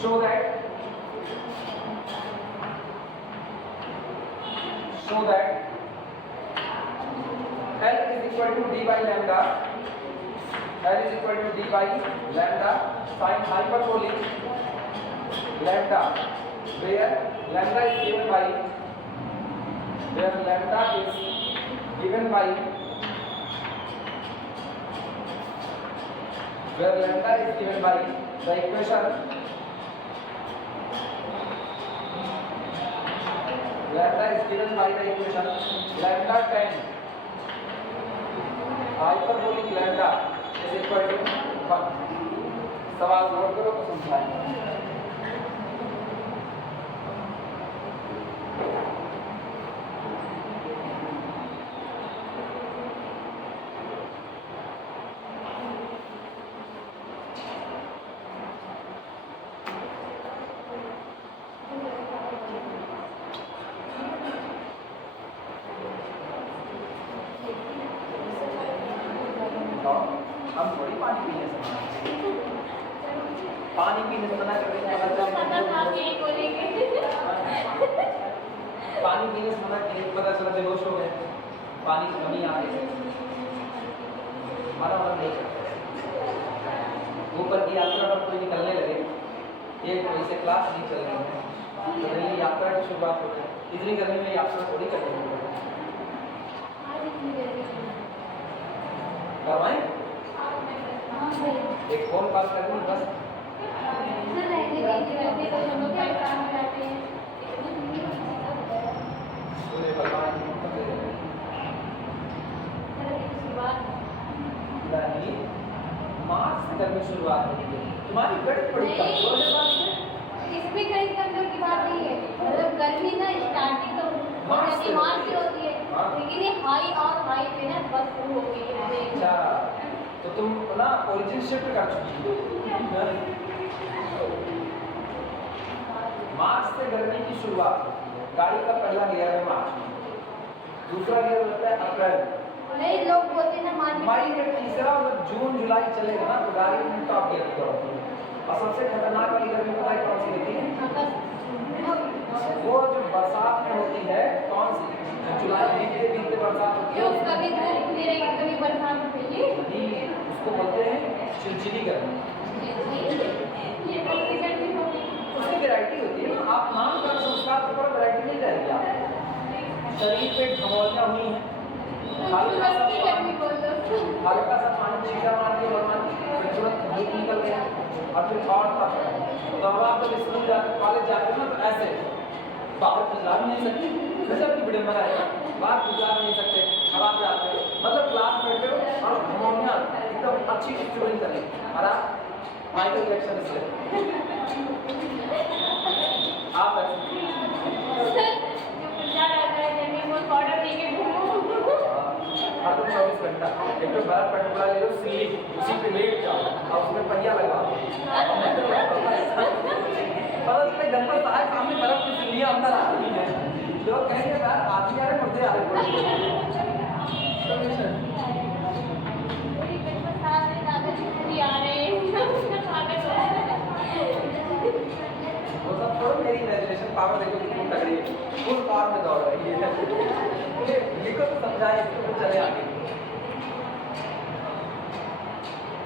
so that L is equal to d by lambda sin hyperbolic lambda, where lambda is given by the equation lambda tan hyperbolic lambda is equal to 1। सवाल note करो तो समझाएंगे। हम थोड़ी पानी पीने से मना कर रहे हैं। पानी पीने से मना किए, पता चला बेहोश हो गए, पानी की कमी आ गई, हमारा मन नहीं करता। ऊपर की यात्रा पर कोई निकलने लगे, एक कोई से क्लास नहीं चल रही है, तो नई यात्रा की शुरुआत हो गई। इतनी गर्मी में यात्रा थोड़ी करनी है। करवाएं? एक फोन बात करनी बस। मार्च से करनी शुरुआत होगी। तुम्हारी गणित बड़ी कमजोर है। इसमें गणित कमजोर की बात नहीं है, मतलब गर्मी ना स्टार्टिंग तो मार्च से होती है, लेकिन ये हाई और हाई पे ना बस शुरू हो गई है। अच्छा, तो तुम ना ओरिजिन शिफ्ट कर चुकी हो। मार्च से गर्मी की शुरुआत, गाड़ी का पहला गियर है मार्च, दूसरा गियर होता है अप्रैल। नहीं, लोग बोलते हैं ना मई में तीसरा, मतलब जून जुलाई चलेगा ना तो गाड़ी में टॉप गियर होती है। और सबसे खतरनाक वाली गर्मी पता है कौन सी होती है? वो जो बरसात में होती है कौन सी, जो जुलाई बीतते बीतते बरसात होती जो है, कभी धूप नहीं रहेगी कभी बरसात होगी उसको बोलते हैं चिलचिली गर्मी। ये कौन-सी गर्मी होगी? उसकी वैरायटी होती है ना, आप नाम का संस्कार के ऊपर वैरायटी नहीं रहेगी आप। शरीर पे घमौलियाँ हुई हैं, हल्का सा की गर्मी बोल दो हल्का सा पानी छींटा मार दिया भगवान, फिर तुरंत धूप निकल गया और फिर और तक। तो अब आप जब स्कूल जाते कॉलेज जाते हो ना तो ऐसे बाहर खिला भी नहीं सकते, गजब की विडंबना है, बाहर खिला भी नहीं सकते। अब आप जाते हो मतलब क्लास में बैठे हो और घमौलियाँ एकदम अच्छी स्टूडेंट करें और आप माइकल जैक्सन से आप ऐसे ऑर्डर लेके घूमो हर तुम 24 घंटा एक तो बड़ा पटुआ ले लो सिल्ली, उसी पे लेट जाओ और उसमें पहिया लगाओ और उसमें गणपत साहब सामने बर्फ की सिल्लियाँ अंदर आ रही हैं, लोग कहेंगे यार आदमी आ रहे मुर्दे आ रहे वो सब छोड़ो, मेरी इमेजिनेशन पावर देखो कितनी तगड़ी है, फुल पावर में दौड़ रही है। लिखो तो समझाए, इसको चले आगे।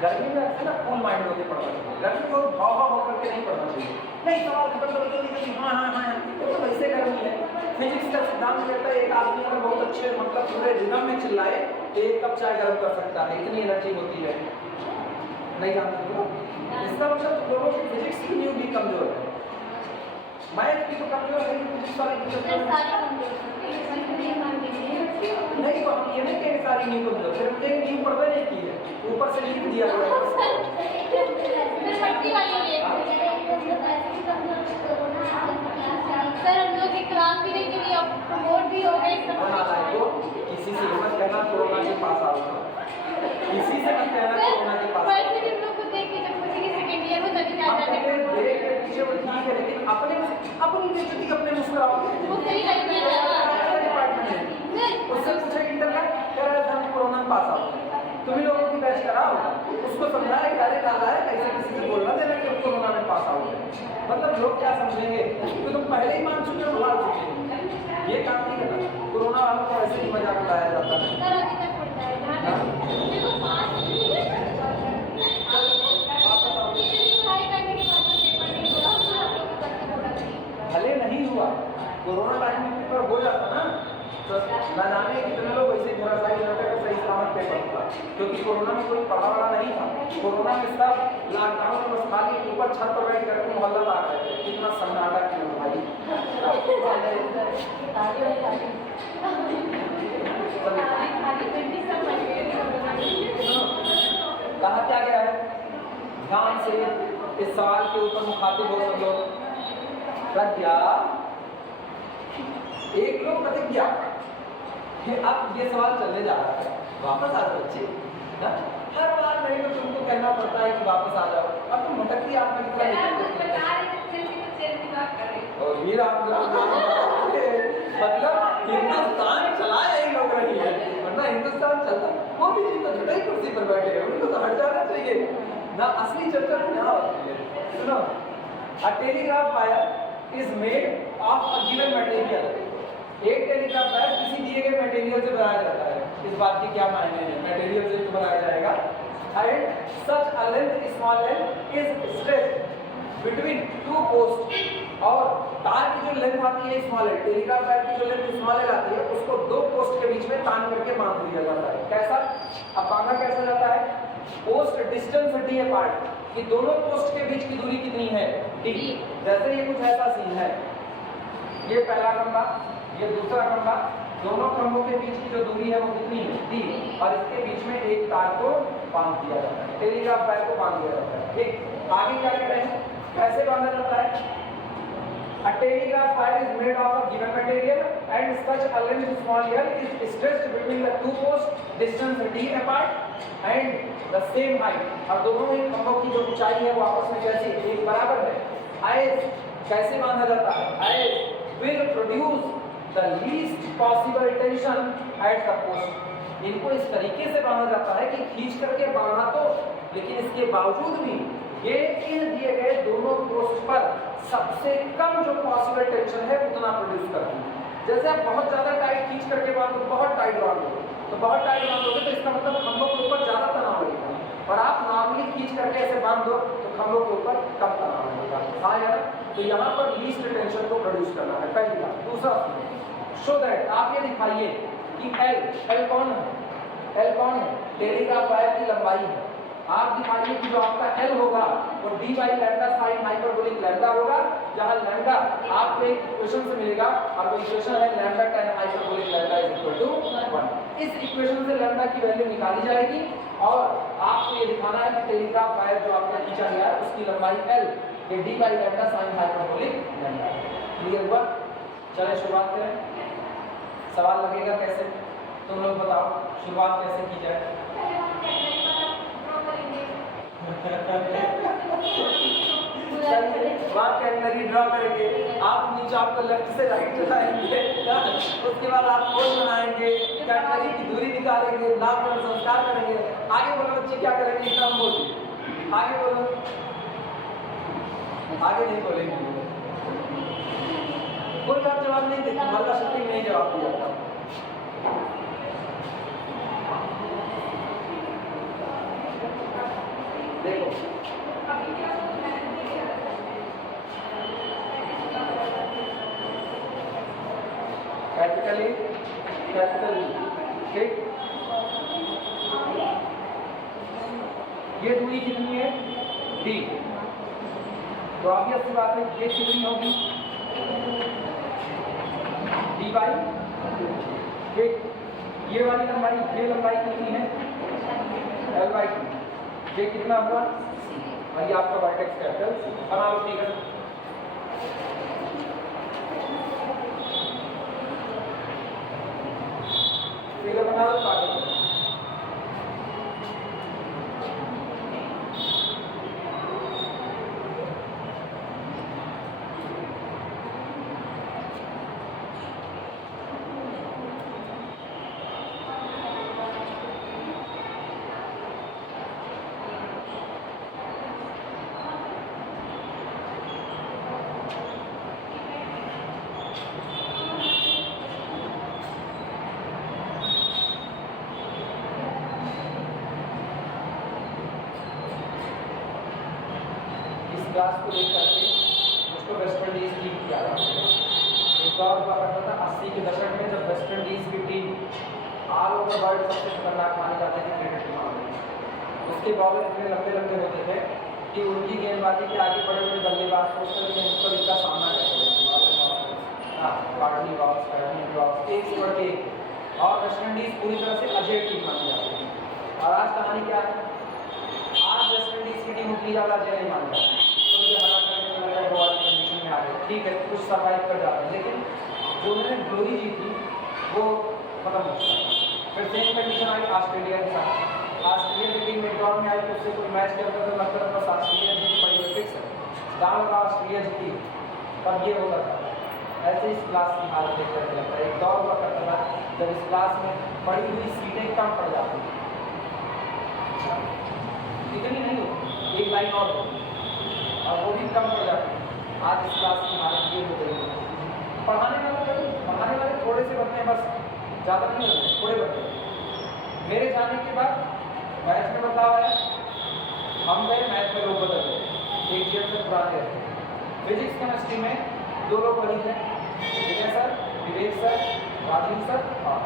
गर्मी में अक्सर ना कूल माइंड होकर पढ़ना चाहिए, गर्मी को भाव भाव होकर के नहीं पढ़ना चाहिए। नहीं सवाल खत्म करो जल्दी जल्दी, हाँ हाँ हाँ, वो तो वैसे गर्मी है। फिजिक्स का सिद्धांत कहता है एक आदमी अगर बहुत अच्छे मतलब पूरे रिदम में चिल्लाए तो 1 कप चाय गर्म कर सकता है, इतनी एनर्जी होती है। नहीं जानते हो? इसका मतलब लोगों की फिजिक्स की नींव भी कमजोर है, मैथ की तो कमजोर है, फिजिक्स वाली की तो नहीं। तो हम ये नहीं कहेंगे सारी नींव कमजोर, सिर्फ एक नींव पढ़वे नहीं की है, ऊपर से लिख दिया हुआ है। सर हम लोग की क्लास भी नहीं चली, अब प्रमोट भी हो गए सब। किसी से मत कहना कोरोना के पास आओगे, किसी से मत कहना कोरोना के पास। वैसे भी हम लोग को देख के जब मुझे सेकंड ईयर में तभी जाता है देख के पीछे वो ठीक है, लेकिन अपनी बेइज्जती अपने मुस्कुराओगे, वो सही नहीं है। डिपार्टमेंट है उससे पूछे इंटर का कह रहा था कोरोना में पास आओ, तुम ही लोगों की बैच कराओ, उसको समझाया कि अरे डाला है कैसे किसी से बोलना देना कि कोरोना में पास आओगे। मतलब लोग क्या समझेंगे कि तुम पहले ही मान चुके हो, हार चुके हो। ये काम नहीं करना, कोरोना वालों को ऐसे ही मजाक उड़ाया जाता है। सर अभी तक पढ़ता है देखो पास पढ़ाई करने के बाद पेपर नहीं हुआ, भले नहीं हुआ, कोरोना टाइम में पेपर हो जाता ना तो न जाने कितने लोग वैसे घरासाई रहते हैं, सही सलामत पेपर होता, क्योंकि कोरोना में कोई पढ़ा वाला नहीं था। कोरोना में सब लॉकडाउन में बस खाली ऊपर छत पर बैठ करके मोहल्ला आ रहे थे, कितना सन्नाटा क्यों भाई। कहा क्या गया है, ध्यान से इस सवाल के ऊपर मुखातिब हो सब लोग। प्रज्ञा एक लोग प्रतिज्ञा कि अब ये सवाल चलने जा रहा है, वापस आ जाओ बच्चे। हर बार मेरे को तुमको कहना पड़ता है कि वापस आ जाओ, अब तुम भटकती आप में कितना और ये मतलब हिंदुस्तान चलाए यही लोग रही है, वरना हिंदुस्तान चलता मोदी जी तो झूठी कुर्सी पर बैठे हैं, उनको तो हट जाना चाहिए ना। असली चर्चा यहाँ होती है। सुनो, a telegraph wire is made of a given material। एक टेलीग्राफ वायर किसी दिए गए मटेरियल से बनाया जाता है, इस बात के क्या मायने हैं, मटेरियल से तो बनाया जाएगा। And such a length small length is stretched between two post, और तार की जो लेंथ आती है स्मॉल है, टेलीग्राफ वायर की जो लेंथ स्मॉल है आती है, उसको दो पोस्ट के बीच में तान करके बांध दिया जाता है। कैसा? अब बांधा कैसा जाता है? पोस्ट डिस्टेंस डी अपार्ट, कि दोनों पोस्ट के बीच की दूरी कितनी है, डी। जैसे ये कुछ ऐसा सीन है, ये पहला खंभा, ये दूसरा खंभा, दोनों खंभों के बीच की जो दूरी है वो कितनी है, डी, और इसके बीच में एक तार को बांध दिया जाता है, टेलीग्राफ वायर को बांध दिया जाता है। ठीक, आगे क्या कह रहे हैं, कैसे बांधा जाता है? A telegraph wire is made of a given material and such a length small l is stretched between the two posts distance d apart and the same height। और दोनों ही खंभों की जो ऊंचाई है वो आपस में कैसी एक बराबर है। As कैसे बांधा जाता है? As will produce the least possible tension at the post। इनको इस तरीके से बांधा जाता है कि खींच करके बांधा तो, लेकिन इसके बावजूद भी ये इन दिए गए दोनों पोस्ट पर सबसे कम जो पॉसिबल टेंशन है उतना प्रोड्यूस करती है। जैसे आप बहुत ज़्यादा टाइट खींच करके बांधो, बहुत टाइट बांधोगे तो बहुत टाइट बांधोगे तो इसका मतलब खंभों के ऊपर ज़्यादा तनाव लगेगा, और आप नॉर्मली खींच करके ऐसे बांध दो तो खंभों के ऊपर कम तनाव लगेगा। हाँ यार, तो यहाँ पर लीस्ट टेंशन को प्रोड्यूस करना है, पहली बात। दूसरा, शो दैट, आप ये दिखाइए कि एल कौन है, एल कौन है, टेलीग्राफ वायर की लंबाई है। आप दिखाइए कि जो आपका एल होगा वो D by lambda sine hyperbolic lambda होगा, जहां लैम्डा आपको एक इक्वेशन से मिलेगा, और वो इक्वेशन है lambda tan hyperbolic lambda is equal to 1। इस इक्वेशन से लैम्डा की वैल्यू निकाली जाएगी, और आपको ये दिखाना है कि टेलीग्राफ वायर जो आपने खींचा गया है उसकी लंबाई एल ये D by lambda sine hyperbolic lambda. Clear हुआ? चलिए शुरुआत करें। सवाल लगेगा कैसे, तुम लोग बताओ, शुरुआत कैसे की जाए? वहाँ कैटनरी ड्रॉ करेंगे, आप नीचे आपको लेफ्ट से राइट चलाएंगे, उसके बाद आप कोण बनाएंगे, कैटनरी की दूरी निकालेंगे, नाम पर संस्कार करेंगे। आगे बोलो बच्चे क्या करेंगे, एकदम बोलिए, आगे बोलो। आगे नहीं बोलेंगे, कोई और जवाब नहीं देगा, हल्का शक्ति नहीं जवाब दिया। देखो कैपिटल ए, कैपिटल बी, ठीक। ये दूरी कितनी है, डी, तो ऑब्वियस सी बात है ये कितनी होगी, डी बाई, ठीक। ये वाली लंबाई, ये लंबाई कितनी है, एल बाई टू, ये कितना हुआ, और ये आपका वर्टेक्स कैपिटल बना लो, ठीक है। फिगर बना लो, कागज क्लास को देख करके उसको वेस्ट इंडीज की किया था। एक और हुआ करता था 80 के दशक में, जब वेस्ट इंडीज की टीम ऑल ओवर वर्ल्ड सबसे खतरनाक मानी जाती थी क्रिकेट के मामले में। उसके बॉलर इतने लंबे लंबे होते थे कि उनकी गेंदबाजी के आगे बड़े बड़े बल्लेबाज सोचते थे उस पर इनका सामना कैसे करेंगे, और वेस्ट इंडीज पूरी तरह से अजय टीम मानी जाती थी। और आज कहानी क्या है, आज वेस्ट इंडीज की टीम उतनी ज़्यादा अजय नहीं मानी जाती, कंडीशन में आ गए, ठीक है, कुछ सर्वाइव कर जाते हैं, लेकिन जो उन्होंने ग्लोरी जीती वो खत्म हो चुका है। फिर सेम कंडीशन आई ऑस्ट्रेलिया के साथ। ऑस्ट्रेलिया की टीम में ड्रॉ में आई तो उससे कोई मैच करता तो लगता था बस ऑस्ट्रेलिया जीती, बड़ी फिक्स है, दाम का ऑस्ट्रेलिया जीती, तब ये होता था। ऐसे इस क्लास की हालत देख करके लगता है, एक दौर हुआ करता था जब इस क्लास में पड़ी हुई सीटें कम पड़ जाती थी, इतनी नहीं होती, एक लाइन और होती और वो भी कम पड़ जाती है। आज इस क्लास की हालत ये हो गई है। पढ़ाने वाले थोड़े से बनते हैं, बस ज़्यादा नहीं होते, थोड़े बनते हैं। मेरे जाने के बाद मैथ में बदलाव आया, हम गए मैथ में लोग बदल गए, एक डेढ़ से पुराने रहते। फिजिक्स केमिस्ट्री में 2 लोग वही थे, विजय सर, विवेक सर, राजीव सर, और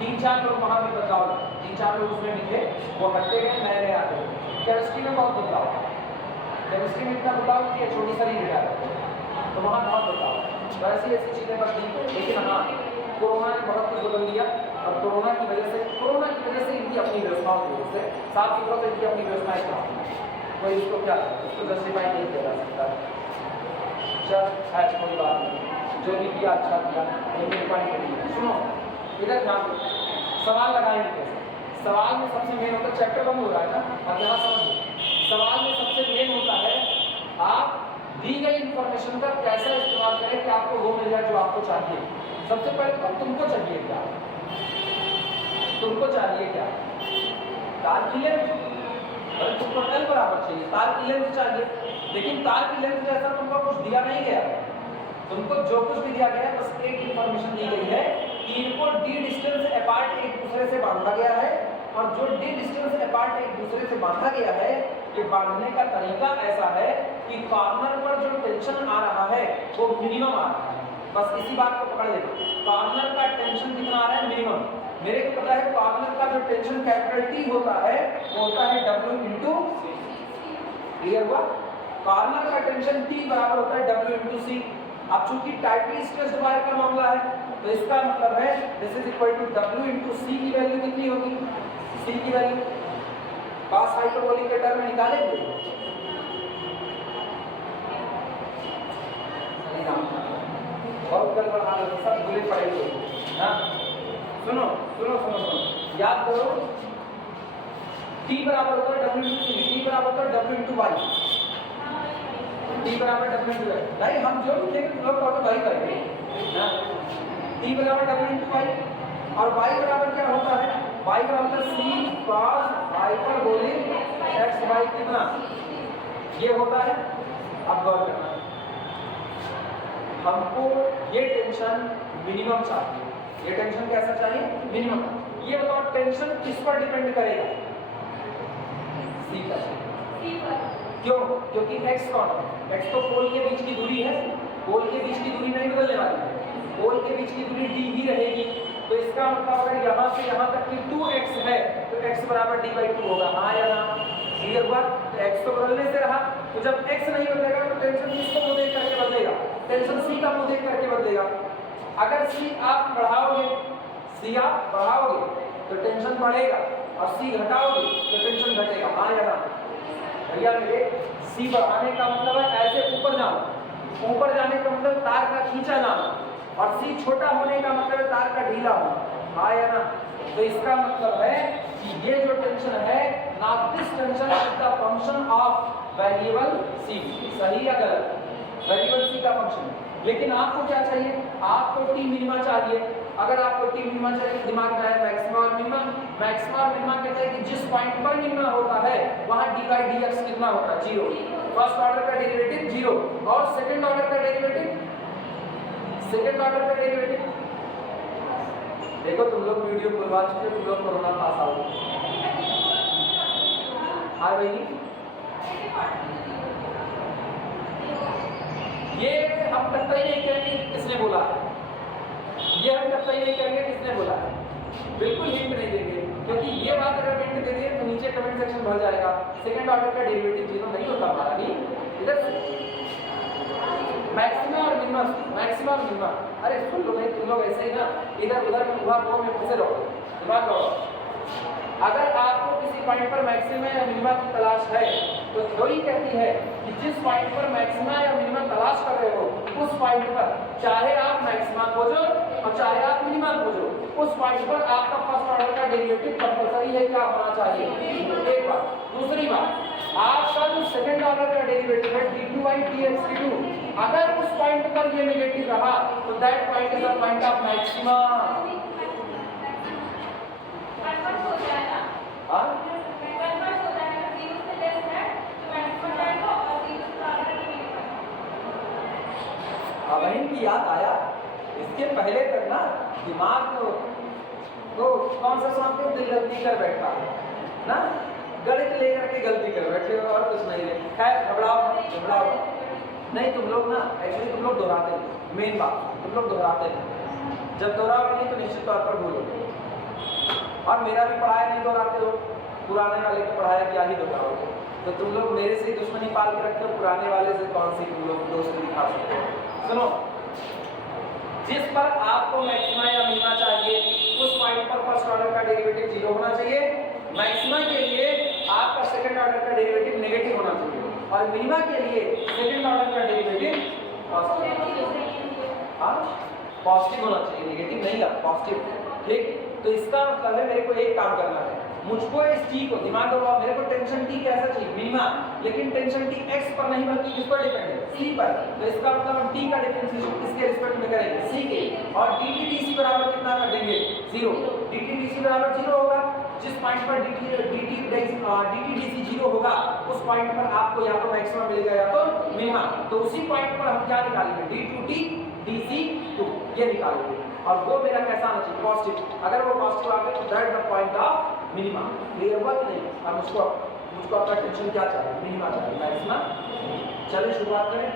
3-4 लोग वहाँ भी बदलाव, 3-4 लोग उसमें दिखे, वो हटते गए, नए नए आते गए। केमिस्ट्री में बहुत बदलाव, केमिस्ट्री में इतना बदलाव कि छोटी सारी रिटायर, तो वहाँ बहुत बदलाव। तो ऐसी चीज़ें बदली, लेकिन हाँ कोरोना ने बहुत कुछ बदल दिया, और कोरोना की वजह से इनकी अपनी व्यवस्थाओं की वजह से साफ सुथरा से इनकी अपनी व्यवस्थाएं खराब हुई। कोई इसको क्या, इसको जस्टिफाई नहीं किया जा सकता। चल है, कोई बात नहीं, जो भी किया अच्छा किया, सुनो इधर ध्यान दो, सवाल लगाएंगे कैसे। सवाल में सबसे मेन होता है, चैप्टर बंद हो रहा है ना, अब यहाँ समझ, सवाल में सबसे मेन होता है आप दी गई इंफॉर्मेशन का कैसा इस्तेमाल करें कि आपको वो मिल जाए जो आपको चाहिए। सबसे पहले तो तुमको चाहिए क्या, तुमको चाहिए क्या, तार की लेंथ, अरे तुमको एल बराबर चाहिए, तार की लेंथ चाहिए, लेकिन तार की लेंथ जैसा तुमको कुछ दिया नहीं गया, तुमको जो कुछ भी दिया गया है बस एक इंफॉर्मेशन दी गई है कि इनको डी डिस्टेंस अपार्ट एक दूसरे से बांधा गया है, और जो डी डिस्टेंस अपार्ट एक दूसरे से बांधा गया है ये बांधने का तरीका ऐसा है कि कॉर्नर पर जो टेंशन आ रहा है वो मिनिमम आ रहा है। बस इसी बात को पकड़ लेना, कॉर्नर का टेंशन कितना आ रहा है, मिनिमम। मेरे को पता है कॉर्नर का जो टेंशन कैपिटल टी होता है वो होता है W इंटू, क्लियर हुआ? कॉर्नर का टेंशन T बराबर होता है W इंटू C। अब चूंकि टाइटली स्ट्रेस्ड वायर का मामला है तो इसका मतलब है this is equal to W into C की वैल्यू कितनी होगी, C की वैल्यू पास हाइपरबोलिक के टर्म में निकालेंगे। बहुत गड़बड़ हाल है, सब भूले पड़े हुए। हाँ सुनो सुनो सुनो सुनो, याद करो T बराबर होता है W इंटू C, T बराबर होता है W इंटू Y, T बराबर W इंटू Y। नहीं हम जो लिखेंगे तुम लोग तो वही करेंगे ना। T बराबर W इंटू Y और Y बराबर क्या होता है, Y बराबर C cos hyperbolic x y कितना ये होता है। अब गौर करना, हमको ये टेंशन मिनिमम चाहिए, ये टेंशन कैसा चाहिए, मिनिमम। ये बताओ टेंशन किस पर डिपेंड करेगा, C पर। क्यों? क्योंकि x कौन है, x तो पोल के बीच की दूरी है, पोल के बीच की दूरी नहीं बदलने वाली है, पोल के बीच की दूरी d ही रहेगी। तो इसका मतलब अगर यहाँ से यहाँ तक की 2x है तो x बराबर d/2 होगा, हाँ या ना, क्लियर हुआ? तो x तो बदलने से रहा, तो जब x नहीं बदलेगा तो टेंशन किसको मुंह देख करके बदलेगा, टेंशन C का मुंह देख करके बदलेगा। अगर C आप बढ़ाओगे, C आप बढ़ाओगे तो टेंशन बढ़ेगा, और C घटाओगे तो टेंशन घटेगा, हाँ या ना? भैया मेरे C बढ़ाने का मतलब है ऐसे ऊपर जाना, ऊपर जाने का मतलब तार का खींचा जाना, और C छोटा होने का मतलब तार का ढीला होना, हाँ या ना? तो इसका मतलब है कि ये जो टेंशन है ना, this tension is the function of variable C, सही या गलत, वेरिएबल C का फंक्शन। लेकिन आपको क्या चाहिए, आपको T मिनिमा चाहिए। अगर आपको T मिनिमा चाहिए तो दिमाग में आए मैक्सिमा और मिनिमा। मैक्सिमा और मिनिमा कहते हैं कि जिस पॉइंट पर मिनिमा होता है वहां d/dx कितना होता है, 0। फर्स्ट ऑर्डर का डेरिवेटिव 0 और सेकंड ऑर्डर का डेरिवेटिव, सेकंड ऑर्डर का डेरिवेटिव देखो, तुम लोग वीडियो खुलवा चुके, तुम लोग कोरोना पास आओगे, हाँ भाई। ये हम कतई नहीं करेंगे किसने बोला है, ये हम कतई नहीं करेंगे किसने बोला है, बिल्कुल हिंट नहीं देंगे, क्योंकि ये बात अगर हिंट दे दिए तो नीचे कमेंट सेक्शन भर जाएगा। सेकंड ऑर्डर का डेरिवेटिव 0 नहीं होता हमारा भी, इधर मैक्सिमा और मिनिमा, मैक्सिमा और मिनिमा। अरे सुन लो भाई, तुम लोग ऐसे ही ना इधर उधर में उभा में फंसे रहो, दिमाग लगाओ। अगर आपको किसी पॉइंट पर मैक्सिमा या मिनिमा की तलाश है तो थ्योरी कहती है कि जिस पॉइंट पर मैक्सिमा या मिनिमा तलाश कर रहे हो उस पॉइंट पर चाहे आप मैक्सिमा खोजो और चाहे आप मिनिमा खोजो, उस पॉइंट पर आपका फर्स्ट ऑर्डर का डेरिवेटिव कंपल्सरी है, क्या होना चाहिए, एक बात। दूसरी बात, आपका जो सेकंड ऑर्डर का डेरिवेटिव है d2 dx2, अगर उस पॉइंट पर ये नेगेटिव रहा तो that point is the point of maxima. अब की याद आया, इसके पहले तक ना दिमाग तो कौन सा समझते दिल गलती कर बैठा है ना, गणित लेकर के गलती कर बैठे हो और कुछ नहीं है। खैर घबराओ नहीं, तुम लोग ना एक्चुअली तुम लोग दोहराते नहीं, मेन बात तुम लोग दोहराते नहीं, जब दोहराओगे नहीं तो निश्चित तौर पर भूलोगे। और मेरा भी पढ़ाया नहीं दोहराते हो, पुराने वाले को पढ़ाया क्या ही दोहराओगे, तो तुम लोग मेरे से दुश्मनी पाल के रखते हो, पुराने वाले से कौन सी तुम लोग दोस्ती दिखा सकते हो। सुनो, जिस पर आपको मैक्सिमा या मिनिमा चाहिए उस पॉइंट पर फर्स्ट ऑर्डर का डेरिवेटिव 0 होना चाहिए, मैक्सिमा के लिए आपका सेकंड ऑर्डर का डेरिवेटिव नेगेटिव होना चाहिए, और मिनिमा के लिए सेकंड ऑर्डर का डेरिवेटिव पॉजिटिव होना चाहिए, नेगेटिव नहीं है, पॉजिटिव। ठीक, तो इसका मतलब है मेरे को एक काम करना है, मुझको इस t को दिमाग लगाओ, मेरे को टेंशन t कैसा चाहिए, मिनिमा, लेकिन टेंशन t x पर नहीं बल्कि किस पर डिपेंड है, c पर। तो इसका मतलब हम t का डिफरेंशिएशन किसके रिस्पेक्ट में करेंगे, c के, और dt dc बराबर कितना कर देंगे, 0। dt dc बराबर 0 होगा, जिस पॉइंट पर dt dc 0 होगा उस पॉइंट पर आपको या तो मैक्सिमा मिलेगा या तो मिनिमा। तो उसी पॉइंट पर हम क्या निकालेंगे, D2T DC2 ये निकालेंगे, और वो मेरा कैसा आना चाहिए, पॉजिटिव। अगर वो पॉजिटिव आ गया तो that the point of minima. Clear हुआ कि नहीं? अब मुझको अपना टेंशन क्या चाहिए, मिनिमा चाहिए, मैक्सिमम। चलिए शुरुआत करें।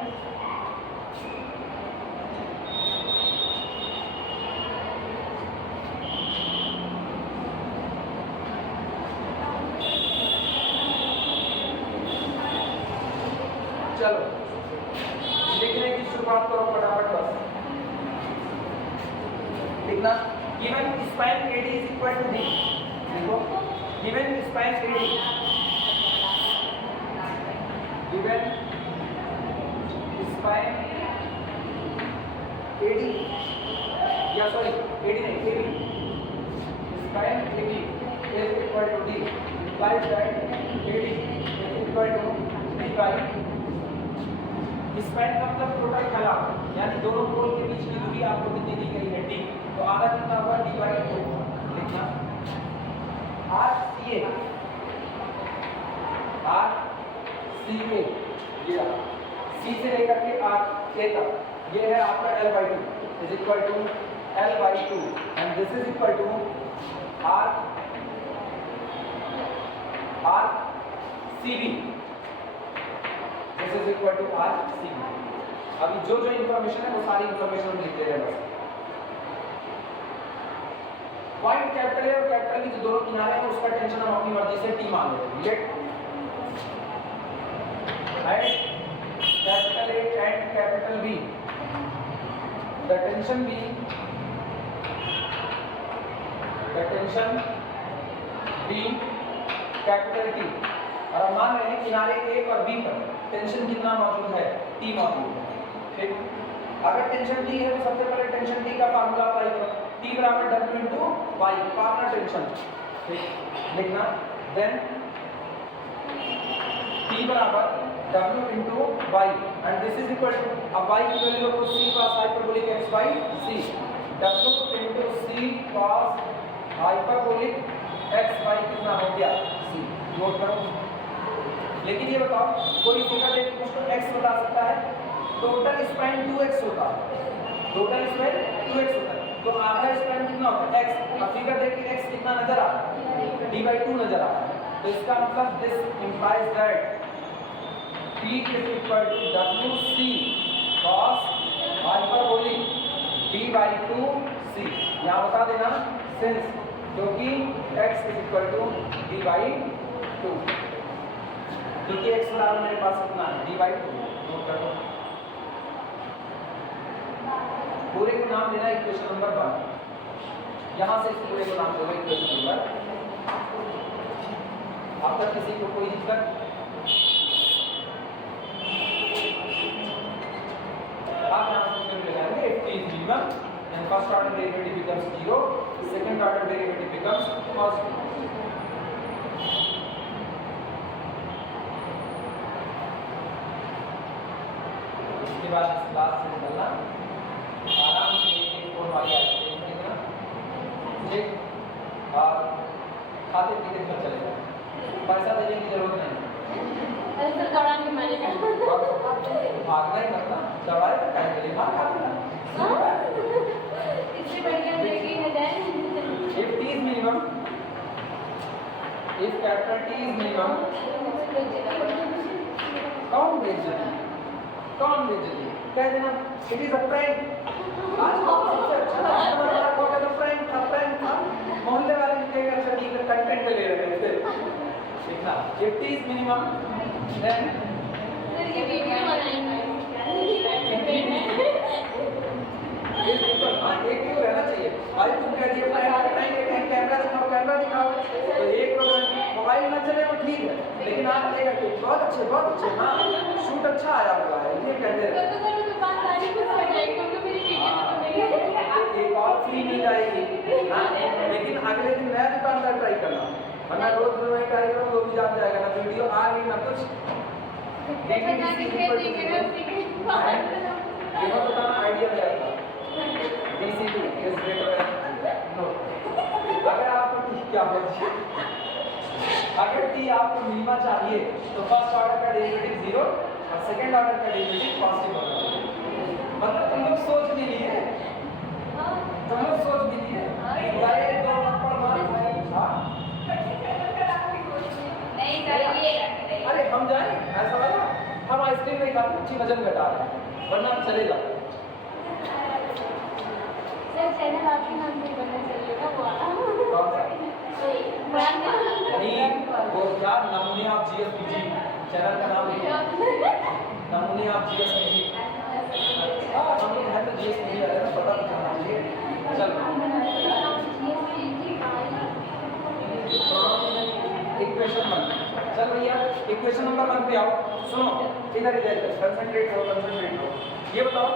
चलो लिखने की शुरुआत करो फटाफट बस। लिखना given span AD is equal to D। देखो given span AD, given span AD या सॉरी AD नहीं AB, span AB is equal to D implies that AD is equal to D by span का मतलब total फैलाव, यानी दोनों पोल के बीच की दूरी आपको कितनी दी गई है, D। तो आधा कितना हुआ, D/2। लिखना RCA ये C से लेकर के RA तक ये है आपका L/2 is equal to L/2 and this is equal to RCB, this is equal to RCB। अभी जो इंफॉर्मेशन है वो सारी इंफॉर्मेशन हम लिख दे रहे हैं बस। पॉइंट कैपिटल ए और कैपिटल बी जो दोनों किनारे हैं उसका टेंशन हम अपनी मर्जी से T मान लेते हैं। Let capital A and capital B the tension B capital T, और हम मान रहे हैं किनारे A और B पर टेंशन कितना मौजूद है, T मौजूद है। ठीक, अगर टेंशन T है तो सबसे पहले टेंशन T का फार्मूला अप्लाई करो, T बराबर W into Y, corner tension. ठीक, लिखना देन T बराबर W into Y and this is equal to, अब Y की वैल्यू को C cos hyperbolic x by C, W into C cos hyperbolic x by कितना हो गया C, नोट करो। लेकिन ये बताओ कोई फिगर देख के मुझको x बता सकता है, टोटल स्पैन 2x होता है, टोटल स्पैन 2x होता है, तो आधा स्पैन कितना होता है x। अब फिगर देख के x कितना नजर आ रहा है, D/2 नजर आ रहा है, तो इसका मतलब this implies that T is equal to WC cos hyperbolic D/2C। यहाँ बता देना सिंस, क्योंकि x is equal to D/2, क्योंकि x बराबर मेरे पास कितना है, D/2। नोट कर लो, पूरे को नाम देना इक्वेशन नंबर 1। यहाँ से इस पूरे को नाम दोगे इक्वेशन नंबर। अब तक किसी को कोई दिक्कत? आप यहाँ से ले जाएंगे if T is minimum and first order derivative becomes 0, second order derivative becomes positive। इसके बाद इस क्लास से निकलना आराम से एक कोन वाली आइसक्रीम देखना, ठीक, और खाते पीते घर चले जाओ, पैसा देने की जरूरत नहीं। सर दौड़ा के मारेगा, भागना ही मत ना, दवाई तो खाएंगे ले मार खा लेना। इससे बढ़िया लेके है जाए। If T is minimum, if capital T is minimum, कौन बेचती कह देना it is a prank। आज सबसे अच्छा prank था, मोहल्ले वाले लिखेंगे अच्छा ठीक है कंटेंट ले रहे हैं फिर देखना। If T is minimum then sir ये वीडियो बनाएंगे एक क्यों रहना चाहिए भाई, तुम कह दिए कैमरा दिखाओ, तो एक मोबाइल ना चले वो ठीक है, लेकिन आप कहेगा कि बहुत अच्छे हाँ शूट अच्छा आया हुआ है, ये कहते हैं एक और फ्री मिल जाएगी। लेकिन अगले दिन नया दुकानदार ट्राई करना, वरना रोज मैं ट्राई करूँ वो भी जान जाएगा ना, वीडियो आ रही ना कुछ बताना आइडिया में आएगा। DC2 is greater than no। अगर आपको T क्या चाहिए, अगर T आपको मिनिमा चाहिए तो फर्स्ट ऑर्डर का डेरिवेटिव 0 और सेकंड ऑर्डर का डेरिवेटिव पॉजिटिव होगा। मतलब तुम लोग सोच भी नहीं है, तुम लोग सोच भी नहीं है भाई दो पर हाँ नहीं करिए। अरे हम जाए ऐसा वाला, हम आइसक्रीम नहीं खाते, अच्छी वजन घटा रहे हैं वरना हम चलेगा। सर चैनल आपके नाम से बनना चाहिए ना वो वाला। कौन सा? नहीं ब्रांड वो क्या नमूने ऑफ जीएसपीजी चैनल का नाम लिखो, नमूने ऑफ जीएसपीजी। हाँ हम लोग है तो जीएसपीजी है ना, पता तो करना चाहिए। इक्वेशन 1 चल भैया इक्वेशन नंबर 1 पे आओ। सुनो इधर इधर कंसंट्रेट करो। ये बताओ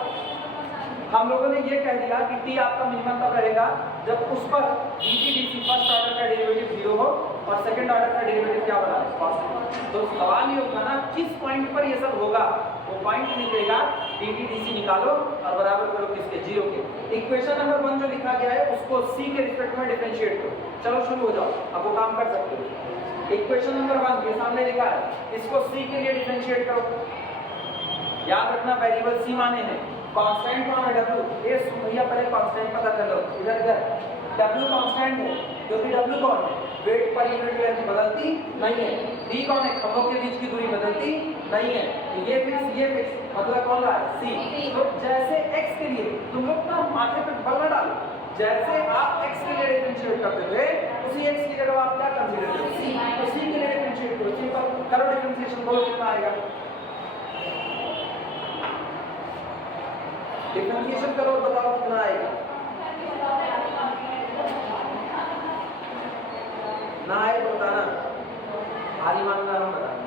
हम लोगों ने ये कह दिया कि t आपका मिनिमम तब रहेगा जब उस पर dt dc फर्स्ट ऑर्डर का डेरिवेटिव 0 हो और सेकंड ऑर्डर का डेरिवेटिव क्या बना है पॉजिटिव। तो सवाल ये होगा ना किस पॉइंट पर ये सब होगा, वो पॉइंट निकलेगा dt dc निकालो और बराबर करो किसके 0 के। इक्वेशन नंबर 1 जो लिखा गया है उसको c के रिस्पेक्ट में डिफरेंशिएट करो। चलो शुरू हो जाओ, अब वो काम कर सकते हो। इक्वेशन नंबर 1 के सामने लिखा है, इसको c के लिए डिफरेंशिएट करो। याद रखना वेरिएबल c माने हैं कांस्टेंट कौन है w, ये भैया पहले कांस्टेंट पता कर लो। इधर इधर w कांस्टेंट है क्योंकि w कौन है वेट पर यूनिट लेंथ बदलती नहीं है। d कौन है खंभों के बीच की दूरी बदलती नहीं है। तो ये फिक्स मतलब कौन रहा है c। तो जैसे x के लिए तुम लोग ना माथे पे बल न डालो, जैसे आप x के लिए डिफरेंशिएट करते थे उसी x की जगह आप क्या कंसीडर करो c, तो c के लिए डिफरेंशिएट करो। सिंपल करो डिफरेंशिएशन, बोलो कितना आएगा। डिफरेंशिएशन करो और बताओ कितना आएगा। ना आए तो बताना, हारी मानना हम बताएंगे।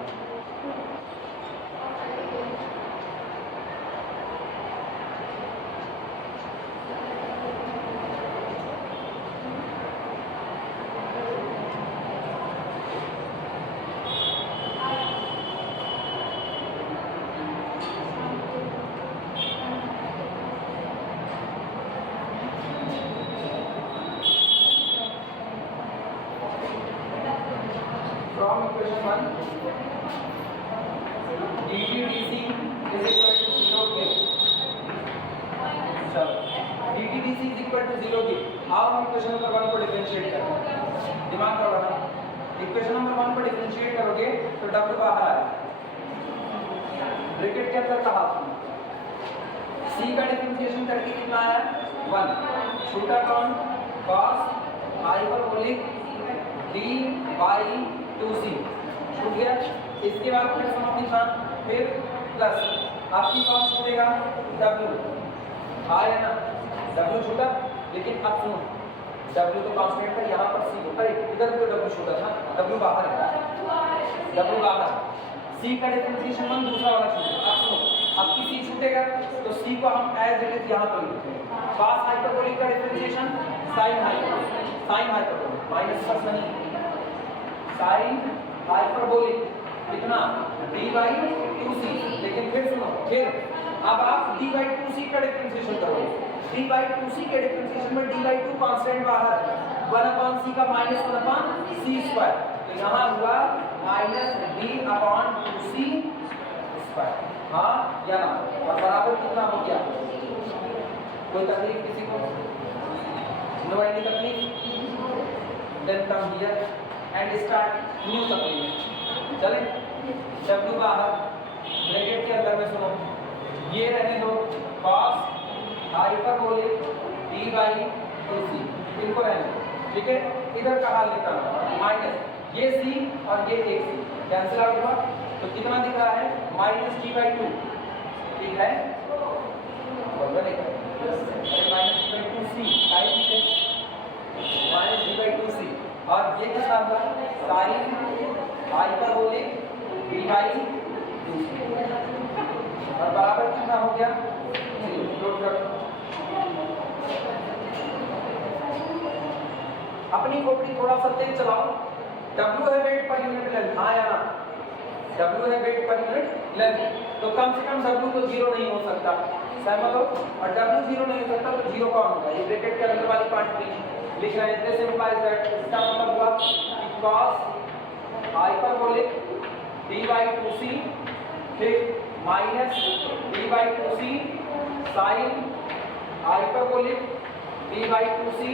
From equation 1 dt dc is equal to 0 के चलो dt dc is equal to 0 के आओ हम इक्वेशन नंबर 1 को डिफरेंशिएट करें। दिमाग का लगाना, इक्वेशन नंबर 1 को डिफरेंशिएट करोगे तो w बाहर आएगा, ब्रैकेट के अंदर का हाफ c का डिफरेंशिएशन करके कितना आया 1 छोटा कौन cos hyperbolic d by 2c छूट गया। इसके बाद फिर समाप्ति था, फिर प्लस आपकी कौन छूटेगा w आया ना, w छूटा। लेकिन अब सुनो w तो कांस्टेंट था, यहाँ पर c होता है, इधर तो w छूटा था, w बाहर है, w बाहर। c का डिफरेंशिएशन 1 दूसरा वाला छूटेगा। अब सुनो अब c छूटेगा तो c को हम एज इट इज यहाँ पर लिखते हैं। cos हाइपरबोलिक का डिफरेंशिएशन sin हाइपरबोलिक माइनस का नहीं sin हाइपरबोलिक कितना d by 2c। लेकिन फिर सुनो फिर अब आप d by 2c का डिफरेंशिएशन करोगे, d by 2c के डिफरेंशिएशन में d by 2 कांस्टेंट बाहर 1/c का माइनस 1/c स्क्वायर, तो यहाँ हुआ minus d upon 2c square. हाँ या ना, और बराबर कितना हो गया। कोई तकलीफ किसी को? नो एनी तकलीफ? Then come here and start new तकलीफ। चले w बाहर ब्रैकेट के अंदर में सुनो ये रहने दो cos hyperbolic d by 2c इनको रहने दो, ठीक है। इधर का हाल निकालना माइनस ये c और ये एक c कैंसिल आउट हुआ तो कितना दिख रहा है माइनस d by 2, ठीक है। बोलना नहीं minus d by 2c type है माइनस d by 2c और ये कितना हुआ sin hyperbolic d by 2c और बराबर कितना हो गया नोट रखो। अपनी खोपड़ी थोड़ा सा तेज चलाओ। W है वेट पर यूनिट लेंथ, हाँ या ना, W है वेट पर यूनिट लेंथ, तो कम से कम W तो 0 नहीं हो सकता, सहमत हो। और W 0 नहीं हो सकता तो 0 कौन होगा, ये ब्रैकेट के अंदर वाली क्वांटिटी लिख रहे हैं। दिस इंप्लाइज दैट, इसका मतलब हुआ कि cos hyperbolic d by 2c, ठीक minus d by two c sine hyperbolic d by two C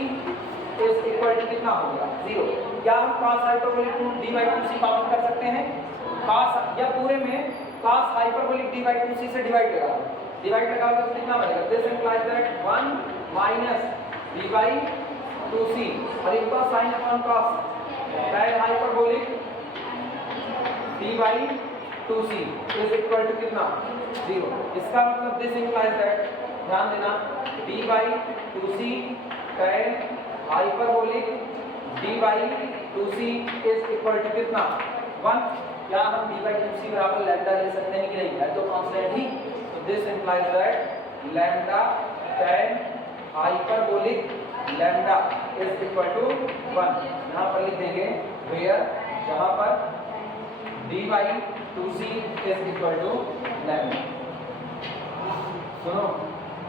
is equal to कितना होगा 0। क्या हम cos hyperbolic d by two c count कर सकते हैं? cos या पूरे में cos hyperbolic d by two c से डिवाइड लगा दो, डिवाइड लगा दो तो कितना बनेगा? This implies that 1 minus d by two c और इनका sine upon cos tan hyperbolic d by two C is equal to कितना 0। इसका मतलब दिस इंप्लाइज दैट, ध्यान देना, d by two c tan hyperbolic d by two C is equal to कितना 1। या हम डी बाई टू सी बराबर lambda ले सकते हैं कि नहीं? है तो कांस्टेंट ही, तो this implies that lambda tan hyperbolic lambda is equal to 1। यहाँ पर लिख देंगे वेयर, जहाँ पर D by two C is equal to lambda. सुनो,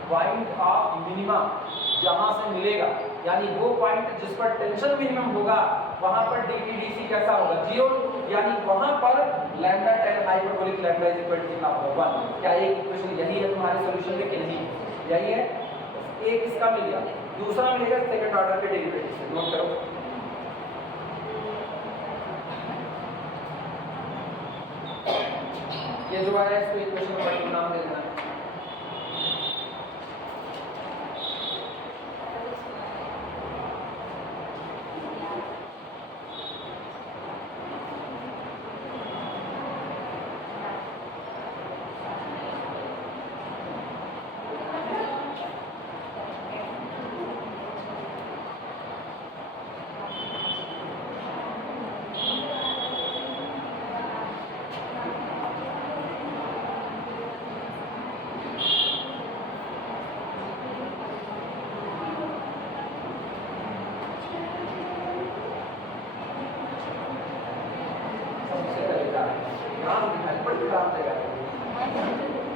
पॉइंट ऑफ मिनिमा जहाँ से मिलेगा, यानी वो पॉइंट जिस पर टेंशन मिनिमम होगा वहां पर डीटीडीसी कैसा होगा 0, यानी वहां पर lambda tan hyperbolic lambda is equal to कितना होगा 1। क्या एक इक्वेशन यही है तुम्हारे सॉल्यूशन में कि नहीं? यही है। एक इसका मिल गया, दूसरा मिलेगा सेकंड ऑर्डर के डेरिवेटिव से। नोट करो, ये जो आया इसको इक्वेशन का नाम दे देना।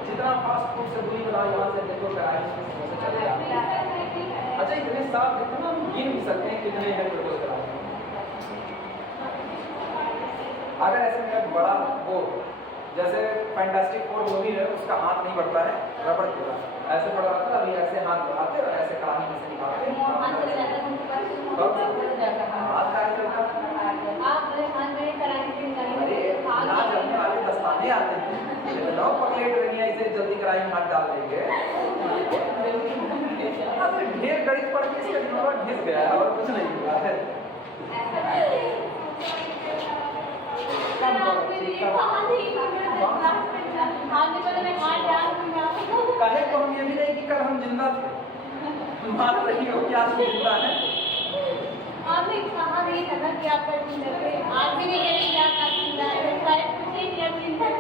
जितना फास्ट फूड से दूरी बनाओ, यहाँ से देखो चलेगा। अच्छा, इतने साफ इतना हम गिन भी सकते हैं कितने हैं प्रपोज करा। अगर ऐसे में बड़ा वो जैसे फैंटास्टिक फोर मूवी है, उसका हाथ नहीं बढ़ता है, रबड़ की तरह ऐसे बढ़ा रहता है, अभी ऐसे हाथ बढ़ाते और ऐसे कहानी में से निकालते हैं। ना जलने वाले दस्ताने आते हैं, नौ पकलेट रही है, इसे जल्दी कराई हाथ डाल देंगे। अब ढेर गणित पढ़ के इसका दिमाग घिस गया और कुछ नहीं हुआ है। कहे तो हम ये भी नहीं कि कल हम जिंदा थे, मान रही हो क्या जिंदा है? आपने कहा नहीं था कि आप आज भी नहीं करेंगे, आप जिंदा है, शायद कुछ ही नहीं, आप जिंदा है।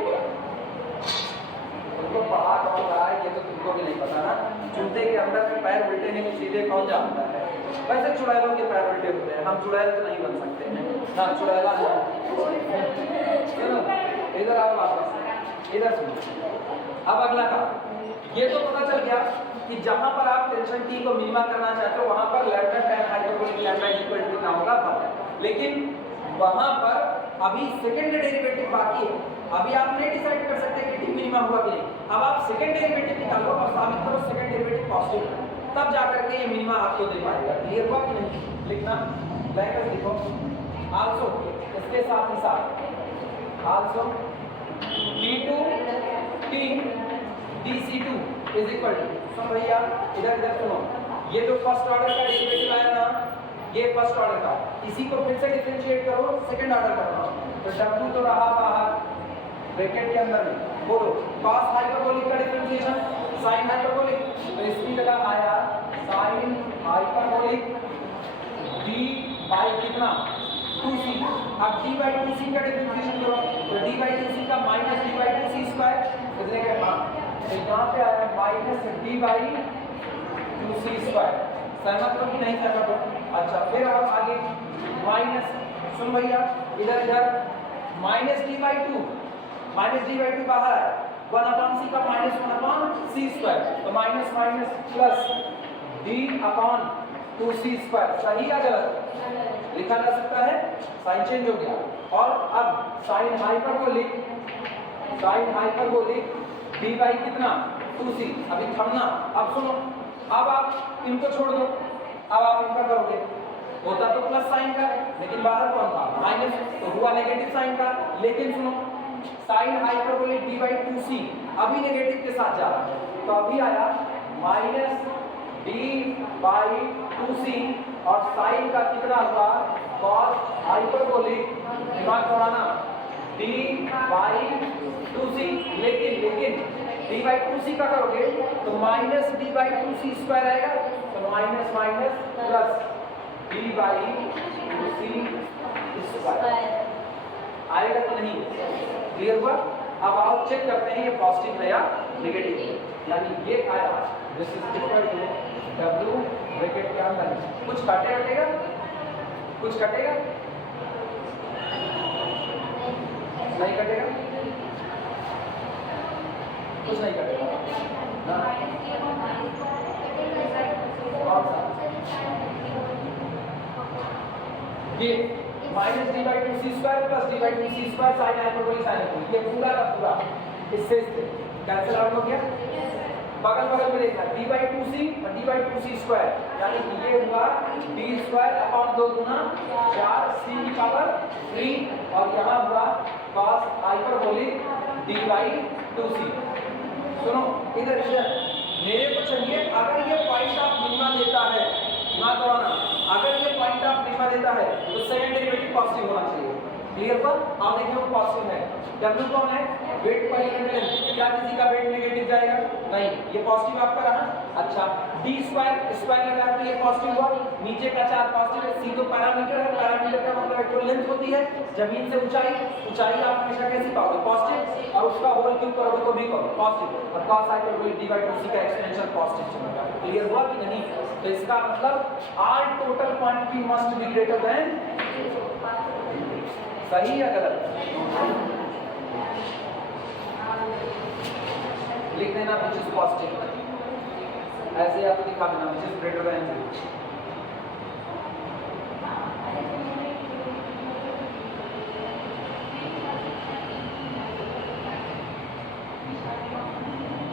तुमको पढ़ा कौन रहा है ये तो तुमको भी नहीं पता ना। जूते के अंदर के पैर उल्टे हैं कि सीधे कौन जानता है? वैसे चुड़ैलों के पैर उल्टे होते हैं, हम चुड़ैल तो नहीं बन सकते हैं ना, चुड़ैला है। चलो इधर आओ, वापस इधर सुनो। अब अगला काम, ये तो पता चल गया कि जहां पर आप टेंशन टी को मिनिमा करना चाहते हो वहां पर lambda tan hyperbolic lambda equal to कितना होगा 1। लेकिन वहां पर अभी सेकंड डेरिवेटिव बाकी है, अभी आप नहीं डिसाइड कर सकते कि टी मिनिमा हुआ कि नहीं। अब आप सेकंड डेरिवेटिव निकालो और साबित करो सेकंड डेरिवेटिव पॉजिटिव है, तब जाकर के ये मिनिमा आपको दे पाएगा। क्लियर हुआ कि नहीं? लिखना, लाइक लिखो। आल्सो इसके साथ ही साथ also T2 T DC2 is equal to, सुन भैया इधर इधर सुनो, ये जो फर्स्ट ऑर्डर का डेरिवेटिव आया ना, ये फर्स्ट ऑर्डर का, इसी को फिर से डिफरेंशिएट करो सेकंड ऑर्डर का। तो W तो रहा बाहर ब्रैकेट के अंदर में, बोलो cos हाइपरबोलिक का डिफरेंशिएशन sin हाइपरबोलिक, तो इसकी जगह आया sin हाइपरबोलिक d बाय कितना 2c। अब d बाय 2c का डिफरेंशिएशन करो, तो d बाय 2c का minus d bye 2c square कितने का? हाँ, तो यहाँ पे आया minus d by 2c square. सहमत हो कि नहीं सहमत हो? अच्छा, फिर आप आगे माइनस, सुन भैया इधर इधर, minus d by 2, minus d by 2 बाहर आया, 1 अपॉन c का माइनस 1 अपॉन c स्क्वायर, तो minus minus plus d upon 2c square. सही या गलत? लिखा जा सकता है, साइन चेंज हो गया। और अब साइन हाइपरबोलिक डी बाई कितना 2c। अभी थमना, अब सुनो, अब आप इनको छोड़ दो, अब आप इनका करोगे, होता तो प्लस साइन का, लेकिन बाहर कौन था माइनस, तो हुआ नेगेटिव साइन का। लेकिन सुनो, sign hyperbolic d by 2c अभी नेगेटिव के साथ जा रहा है, तो अभी आया माइनस डी बाई 2c और साइन का कितना हुआ कॉस हाइपरबोलिक, दिमाग दौड़ाना, डी बाई 2c। लेकिन डी बाई 2c का करोगे तो minus d by 2c square आएगा, तो minus minus plus D by 2c square आएगा कि नहीं? क्लियर हुआ? अब आओ चेक करते हैं ये पॉजिटिव है या नेगेटिव। यानी ये आया this is equal to W bracket के अंदर कुछ कटेगा, कुछ कटेगा नहीं कटेगा, कुछ नहीं कटेगा ना। कौन सा? ये minus d by 2c square plus D by 2c square sine hyperbolic sine hyperbolic, ये पूरा का पूरा इससे कैंसिल आउट हो गया। बगल बगल में देखना डी बाई 2c और डी बाई 2c स्क्वायर, यानी कि ये हुआ डी स्क्वायर अपॉन 2 गुना 4c की पावर 3 और यहाँ हुआ cos hyperbolic d by 2c। सुनो इधर मेरे को चाहिए, अगर ये पॉइंट ऑफ मिनिमा देता है ना दौड़ाना, अगर ये पॉइंट ऑफ मिनिमा देता है तो सेकंड डेरिवेटिव पॉजिटिव होना चाहिए। क्लियर पर आप देखिए वो पॉजिटिव है। W कौन है? वेट पर एलिमेंट, क्या किसी का वेट नेगेटिव जाएगा? नहीं, ये पॉजिटिव आपका रहा। अच्छा, d स्क्वायर स्क्वायर लगा तो ये पॉजिटिव हुआ, नीचे का 4 पॉजिटिव है, c तो पैरामीटर है, पैरामीटर का मतलब वेक्टर लेंथ होती है, जमीन से ऊंचाई, ऊंचाई आप हमेशा कैसी पाओगे पॉजिटिव, और उसका होल क्यूब करोगे तो भी पॉजिटिव, और cos hyperbolic d by 2c का एक्सटेंशन पॉजिटिव चलेगा। क्लियर हुआ कि नहीं? तो इसका मतलब all total quantity must be greater than, सही या गलत? लिख देना which is positive, ऐसे आप लिखा देना which is greater than 0।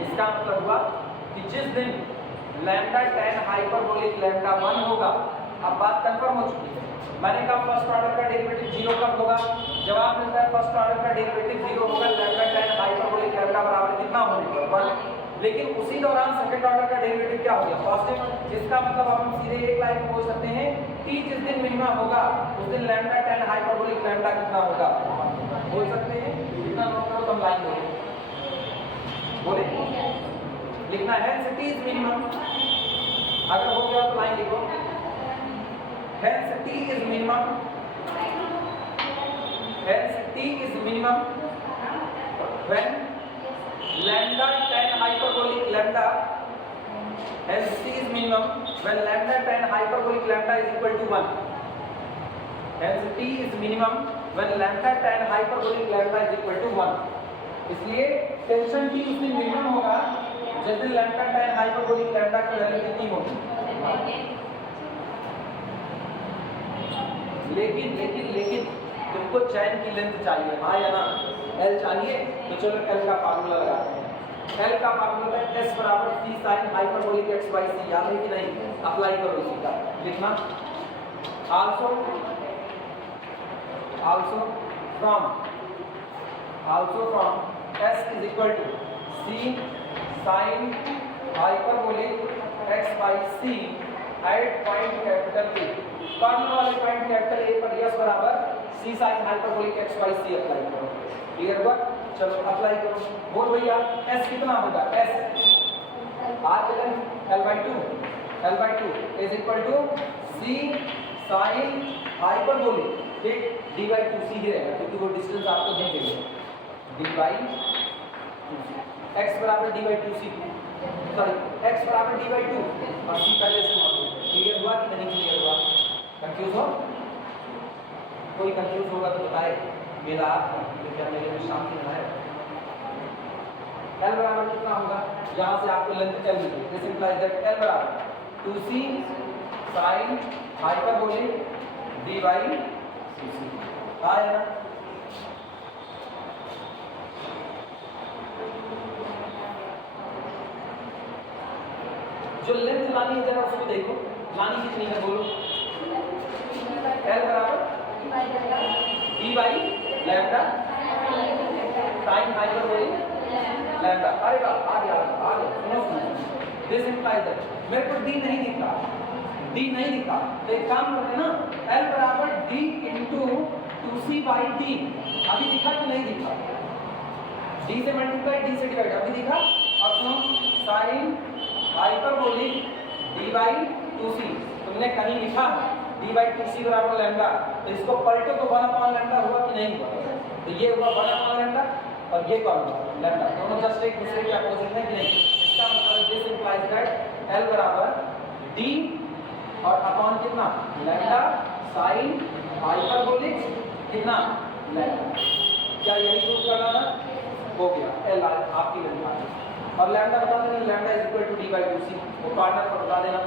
इसका मतलब हुआ कि जिस दिन लैम्डा tan हाइपरबोलिक लैम्डा 1 होगा, अब बात कंफर्म हो चुकी है। मैंने कहा फर्स्ट ऑर्डर का डेरिवेटिव 0 कब होगा? जवाब मिलता है फर्स्ट ऑर्डर का डेरिवेटिव 0 होगा लैम्डा tan हाइपरबोलिक लैम्डा बराबर कितना होने पर 1। लेकिन उसी दौरान सेकंड ऑर्डर का डेरिवेटिव क्या हो गया? पॉजिटिव। इसका मतलब हम सीधे एक लाइन बोल सकते हैं कि जिस दिन मिनिमा होगा उस दिन लैम्डा tan हाइपरबोलिक लैम्डा कितना होगा? बोल सकते हैं कितना नोट करो, तुम लाइन बोले लिखना है t इज मिनिमम, अगर हो गया तो लाइन लिखो hence t is minimum, hence t is minimum when lambda tan hyperbolic lambda, hence t is minimum when lambda tan hyperbolic lambda is equal to 1, hence t is minimum when lambda tan hyperbolic lambda is equal to 1। इसलिए tension t उस दिन minimum होगा जिस दिन lambda tan hyperbolic lambda की value कितनी होगी। लेकिन तुमको चैन की लेंथ चाहिए, हाँ या ना? L चाहिए तो चलो L का फार्मूला लगाते हैं। L का फार्मूला है S बराबर c sin hyperbolic x by c, याद है कि नहीं? अप्लाई करो इसी का, लिखना also from S is equal to c sin hyperbolic x by c at point capital A, corner वाले पॉइंट कैपिटल A पर S बराबर c sin hyperbolic x by c apply करो। क्लियर हुआ? चलो अप्लाई करो, बोल भैया S कितना होगा? S r L by 2 is equal to c sin hyperbolic, ठीक, d by 2c ही रहेगा क्योंकि वो डिस्टेंस आपको दी गई है, d by 2c, x बराबर d by 2c, sorry x बराबर d by 2 और c पहले से मौजूद है। क्लियर हुआ कि नहीं क्लियर हुआ? कंफ्यूज हो? कोई कंफ्यूज होगा तो बताए, मेरा क्या मेरे में शांति बनाए। L बराबर कितना होगा? यहाँ से आपको लेंथ L मिली, दिस इंप्लाइज दैट L बराबर 2c sin hyperbolic d by 2c आया ना? जो लेंथ लानी है जरा उसको देखो, लानी कितनी है बोलो। L बराबर d by lambda sine hyperbolic lambda. अरे वाह, आ गया सुनो। दिस इंप्लाइज दैट मेरे को d नहीं दिखा, d नहीं दिखा, तो एक काम करते हैं ना, L बराबर d into 2c by d। अभी दिखा कि नहीं दिखा? d से मल्टीप्लाई, d से डिवाइड, अभी दिखा। और सुनो, sine hyperbolic d by 2c, तुमने कहीं लिखा d बाई 2c बराबर लैम्डा, तो इसको पलटो तो 1 अपॉन लैम्डा हुआ कि नहीं हुआ? तो ये हुआ 1 अपॉन लैम्डा और ये कौन हुआ? लैम्डा। दोनों जस्ट एक दूसरे के अपोजिट है कि नहीं? इसका मतलब दिस इंप्लाइज दैट L बराबर d और अपॉन कितना? लैम्डा साइन हाइपरबोलिक कितना? लैम्डा। क्या यही प्रूफ करना था? हो गया। L आपकी वैल्यू आ गई। और लैम्डा बता देना, lambda is equal to d by 2c, वो कॉर्नर पर बता देना।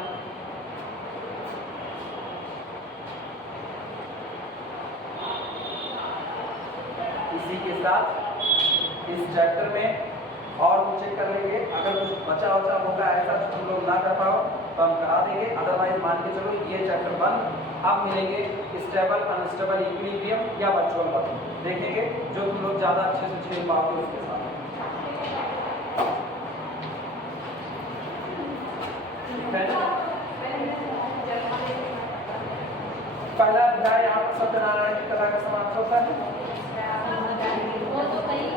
इसी के साथ इस चैप्टर में और हम चेक कर लेंगे, अगर कुछ बचा होगा ऐसा कुछ हम लोग ना कर पाओ तो हम करा देंगे, अदरवाइज मान के चलो ये चैप्टर 1 अब मिलेंगे स्टेबल अनस्टेबल इक्विलिब्रियम या वर्चुअल वर्किंग देखेंगे, जो तुम लोग ज़्यादा अच्छे से खेल पाओगे उसके साथ। पहला अध्याय यहाँ पर सत्यनारायण की कथा का समाप्त होता है। वो तो कहीं